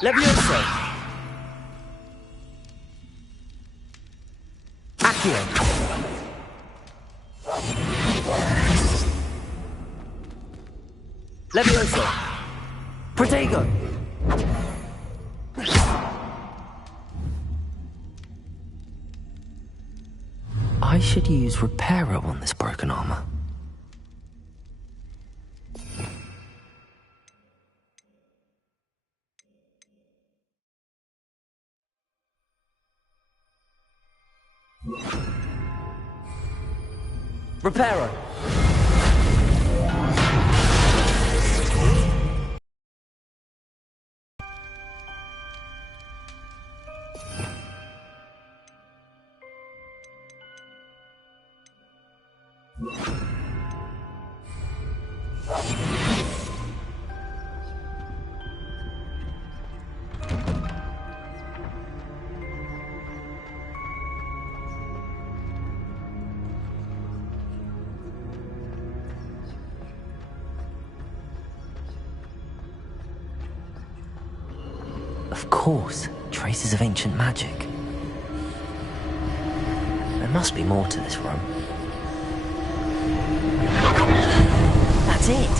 Levioso! Accio! Levioso! Protego! I should use Reparo on this broken armor. Reparo! Of course, traces of ancient magic. There must be more to this room. That's it!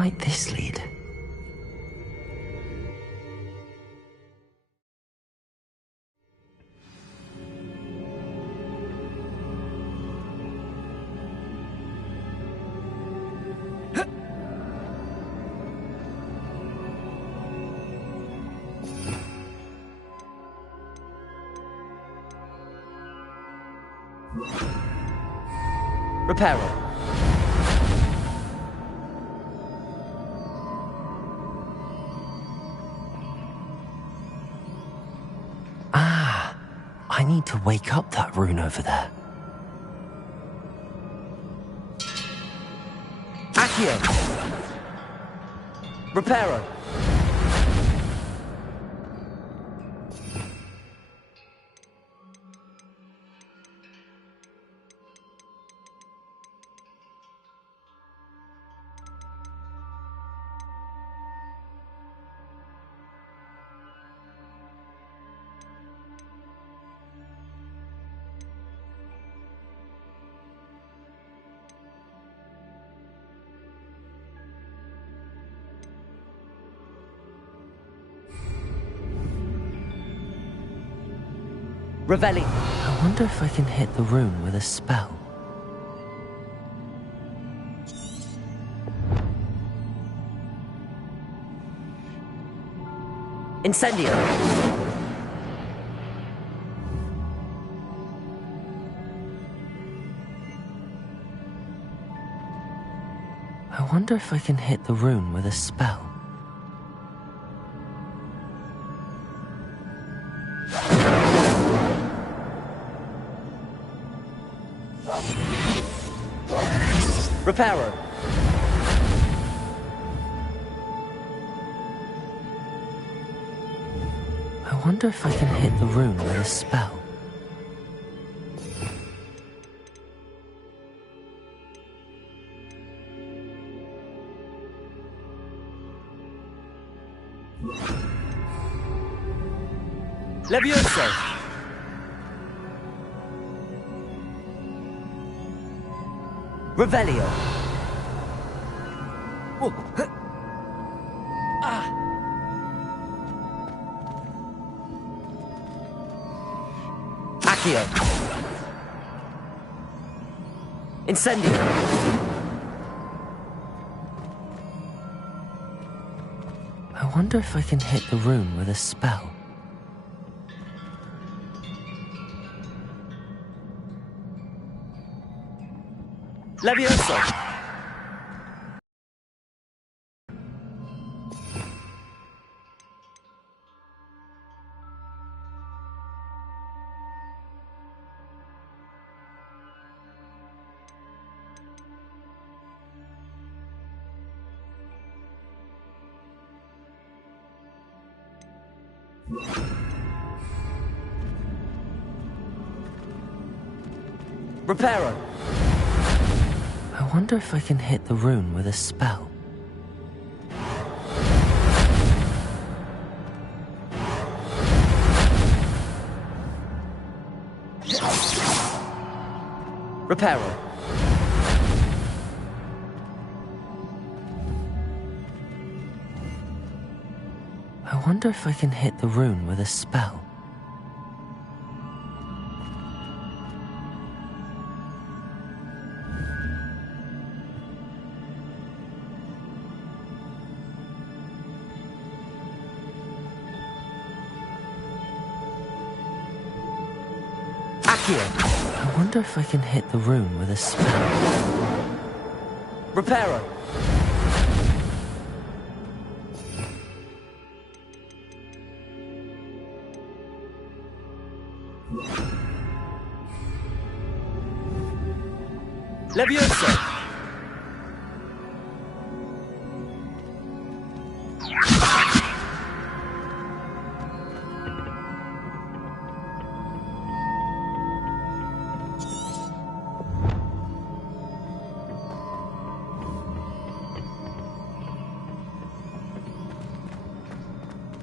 might this lead? Reparo. Ah, I need to wake up that rune over there. Accio. Reparo. Revelli. I wonder if I can hit the rune with a spell. Incendio. I wonder if I can hit the rune with a spell. Reparo. I wonder if I can hit the rune with a spell. Levioso. Revelio. Accio. Incendio. I wonder if I can hit the rune with a spell. Levioso. Reparo. I wonder if I can hit the rune with a spell. Reparo. I wonder if I can hit the rune with a spell. I wonder if I can hit the rune with a spell. Reparo. Levioso.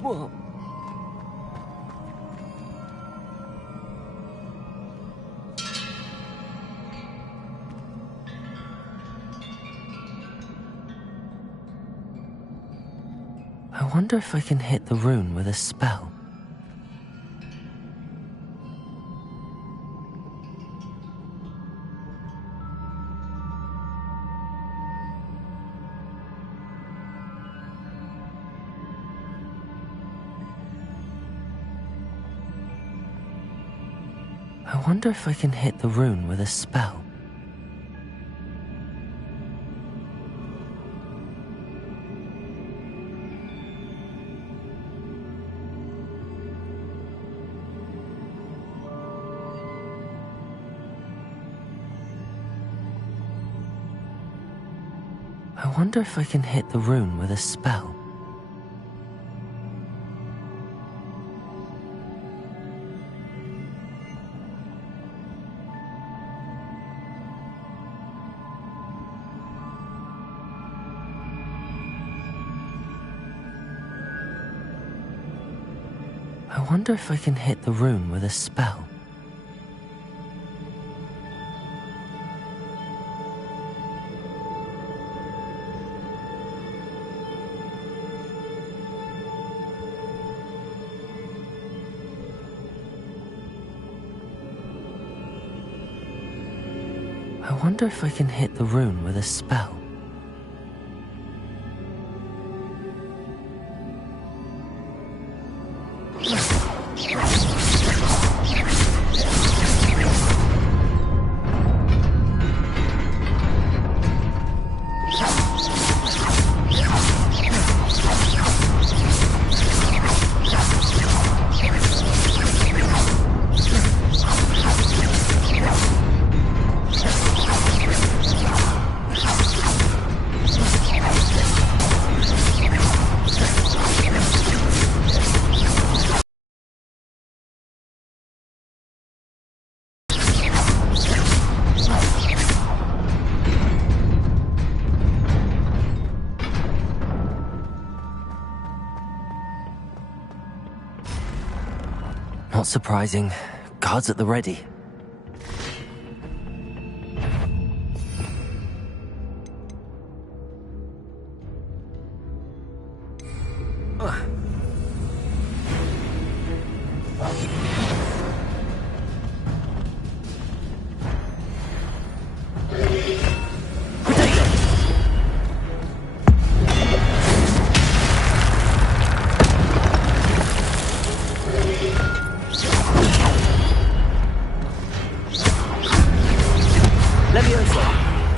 Whoa. wonder if I can hit the rune with a spell. I wonder if I can hit the rune with a spell. I wonder if I can hit the rune with a spell. I wonder if I can hit the rune with a spell. I wonder if I can hit the rune with a spell. Not surprising. Guards at the ready.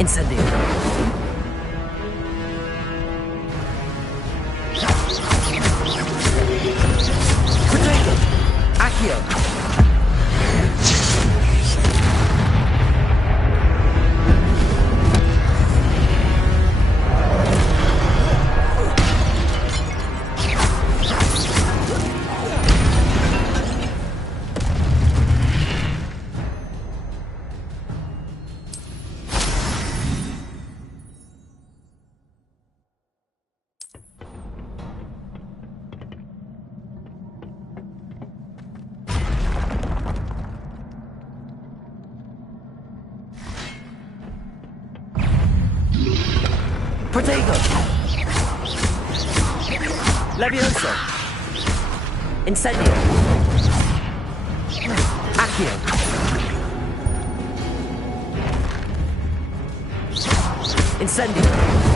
Incendio. Protego. Accio. Protego. Levioso. Incendio. Accio. Incendio.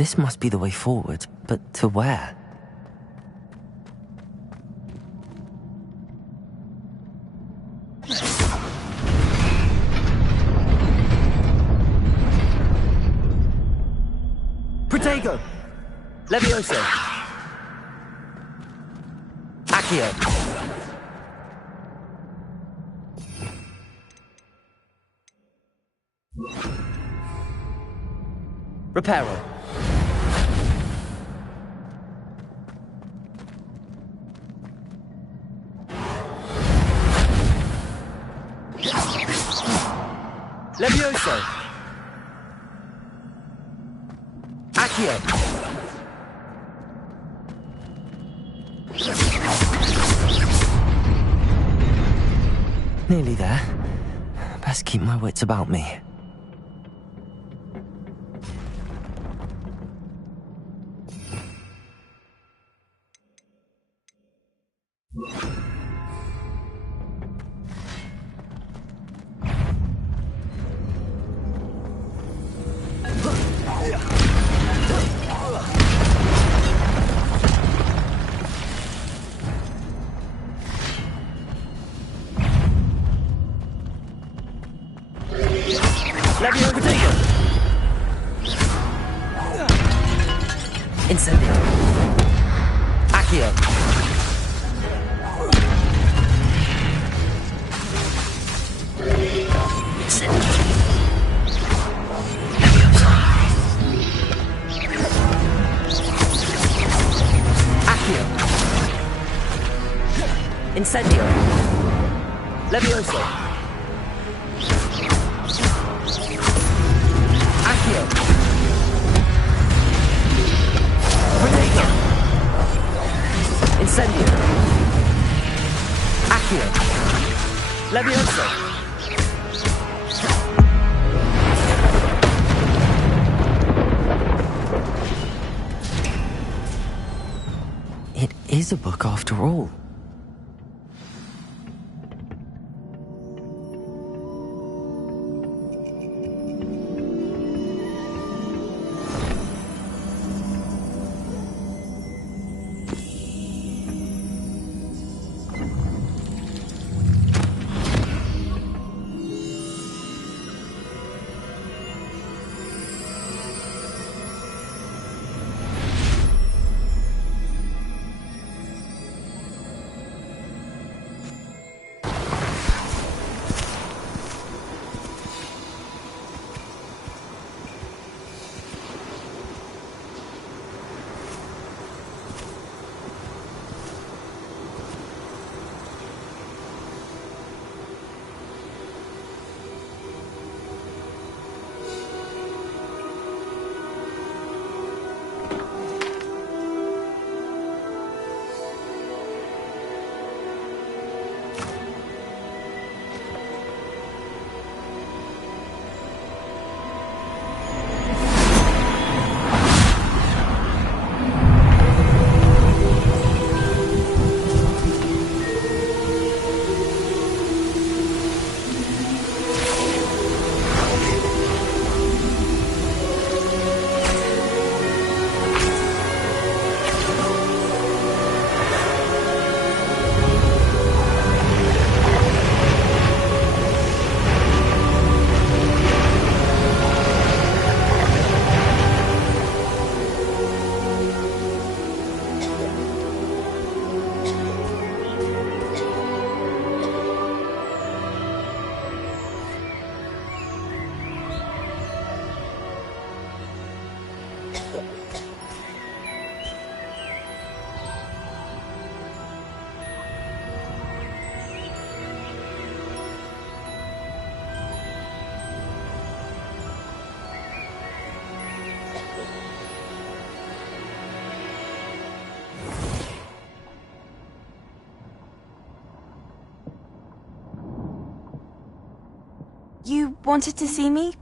This must be the way forward, but to where? Protego! Levioso! Accio! Reparo! Levioso! Accio! Nearly there. Best keep my wits about me. Levio Protego! Incendio! Accio! Accio! Incendio! Levioso! Accio! Protego! Incendio! Accio! Levioso! It is a book after all. You wanted to see me?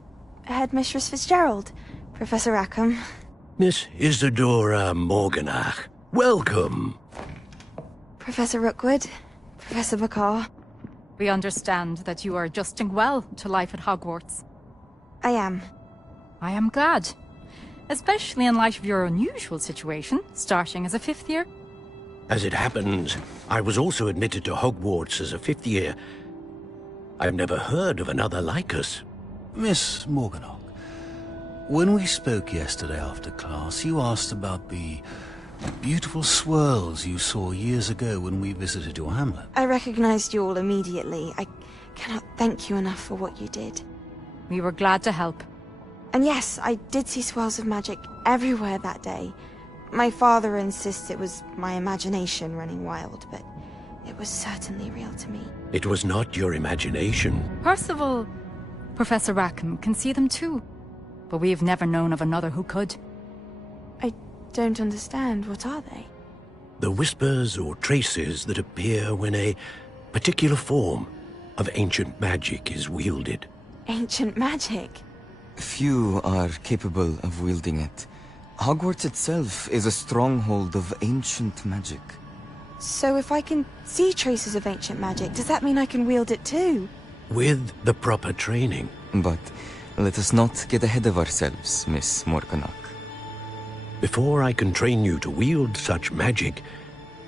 Headmistress Fitzgerald, Professor Rackham. Miss Isadora Morganach, welcome. Professor Rookwood, Professor Bakar. We understand that you are adjusting well to life at Hogwarts. I am. I am glad. especially in light of your unusual situation, starting as a 5th year. As it happens, I was also admitted to Hogwarts as a 5th year. I've never heard of another like us. Miss Morganach, when we spoke yesterday after class, you asked about the beautiful swirls you saw years ago when we visited your hamlet. I recognized you all immediately. I cannot thank you enough for what you did. We were glad to help. And yes, I did see swirls of magic everywhere that day. My father insists it was my imagination running wild, but it was certainly real to me. It was not your imagination. Percival, Professor Rackham can see them too, but we've never known of another who could. I don't understand. What are they? The whispers or traces that appear when a particular form of ancient magic is wielded. Ancient magic? Few are capable of wielding it. Hogwarts itself is a stronghold of ancient magic. So if I can see traces of ancient magic, does that mean I can wield it too? With the proper training. But let us not get ahead of ourselves, Miss Morganach. Before I can train you to wield such magic,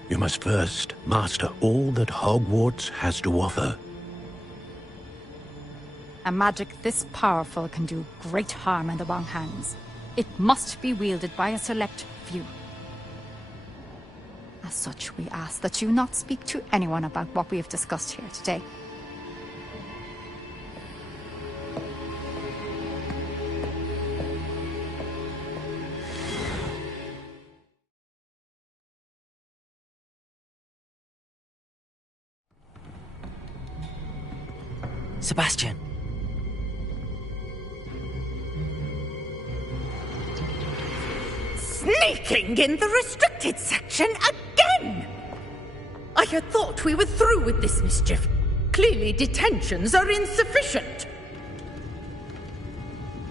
you must first master all that Hogwarts has to offer. A magic this powerful can do great harm in the wrong hands. It must be wielded by a select few. As such, we ask that you not speak to anyone about what we have discussed here today. Sebastian. Sneaking in the restricted section again! I had thought we were through with this mischief. Clearly detentions are insufficient.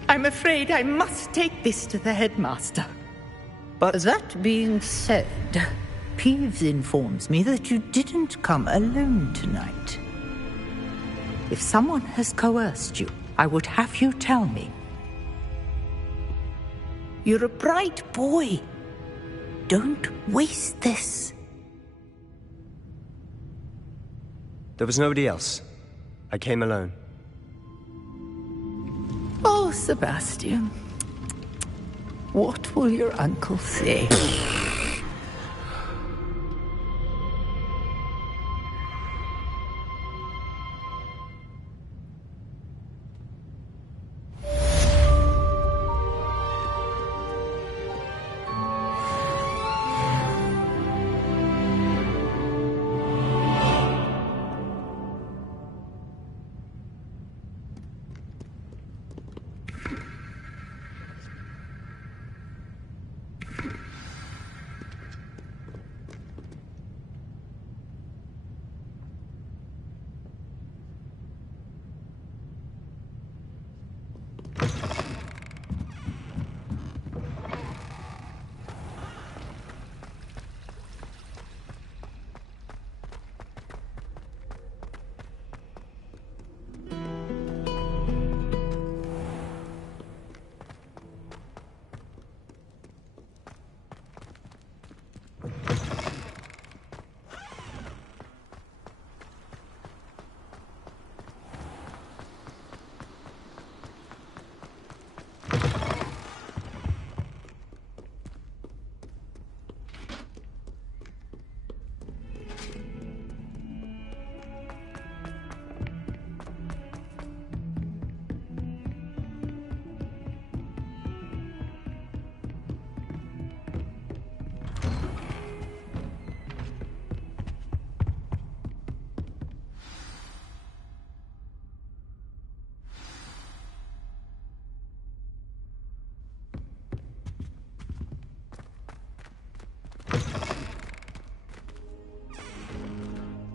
I'm afraid I must take this to the headmaster. But that being said, Peeves informs me that you didn't come alone tonight. If someone has coerced you, I would have you tell me. You're a bright boy. Don't waste this. There was nobody else. I came alone. Oh, Sebastian. What will your uncle say?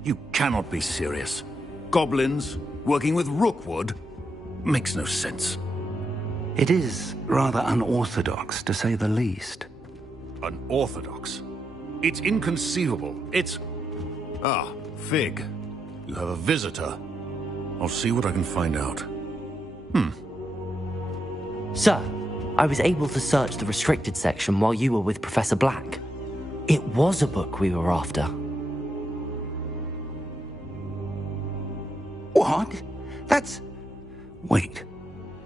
You cannot be serious. Goblins working with Rookwood makes no sense. It is rather unorthodox, to say the least. Unorthodox? It's inconceivable. It's... Ah, Fig. You have a visitor. I'll see what I can find out. Sir, I was able to search the restricted section while you were with Professor Black. It was a book we were after. What? That's... Wait.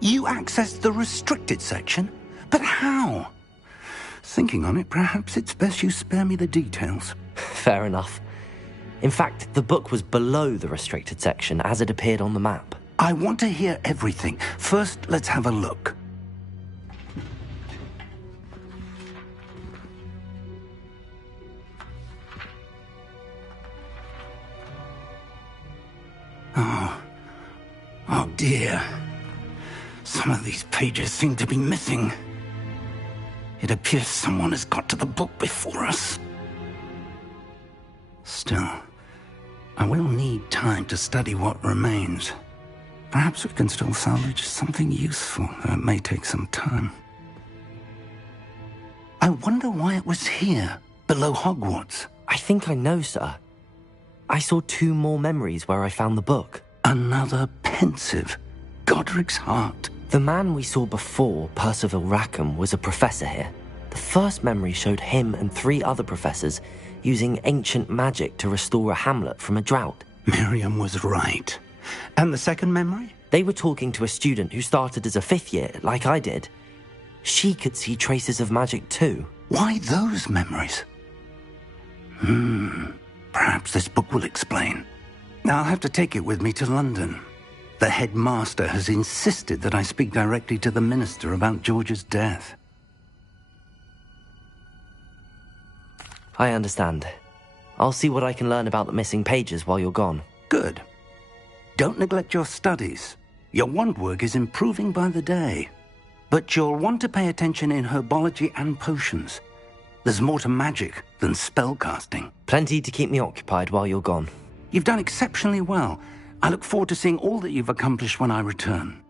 You accessed the restricted section? But how? Thinking on it, perhaps it's best you spare me the details. Fair enough. In fact, the book was below the restricted section as it appeared on the map. I want to hear everything. First, let's have a look. Oh dear. Some of these pages seem to be missing. It appears someone has got to the book before us. Still, I will need time to study what remains. Perhaps we can still salvage something useful, though it may take some time. I wonder why it was here, below Hogwarts. I think I know, sir. I saw 2 more memories where I found the book. Another pensive. Godric's heart. The man we saw before, Percival Rackham, was a professor here. The first memory showed him and 3 other professors using ancient magic to restore a hamlet from a drought. Miriam was right. And the second memory? They were talking to a student who started as a 5th year, like I did. She could see traces of magic too. Why those memories? Perhaps this book will explain. Now I'll have to take it with me to London. The headmaster has insisted that I speak directly to the minister about George's death. I understand. I'll see what I can learn about the missing pages while you're gone. Good. Don't neglect your studies. Your wand work is improving by the day. But you'll want to pay attention in herbology and potions. There's more to magic than spellcasting. Plenty to keep me occupied while you're gone. You've done exceptionally well. I look forward to seeing all that you've accomplished when I return.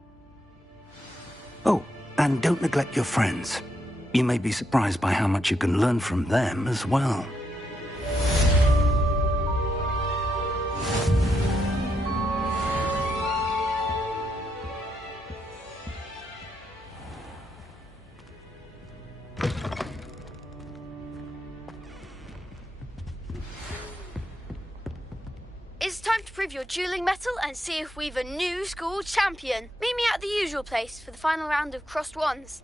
Oh, and don't neglect your friends. You may be surprised by how much you can learn from them as well. It's time to prove your dueling mettle and see if we've a new school champion. Meet me at the usual place for the final round of crossed wands.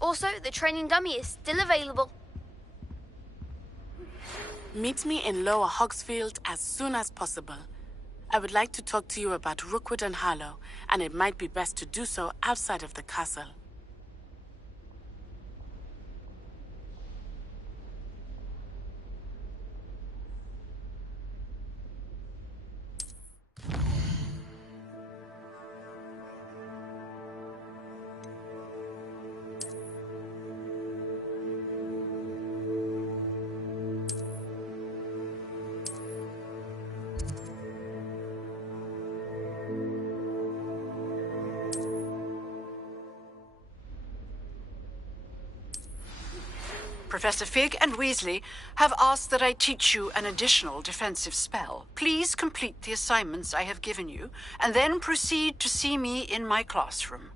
Also, the training dummy is still available. Meet me in Lower Hogsfield as soon as possible. I would like to talk to you about Rookwood and Harlow, and it might be best to do so outside of the castle. Professor Fig and Weasley have asked that I teach you an additional defensive spell. Please complete the assignments I have given you, and then proceed to see me in my classroom.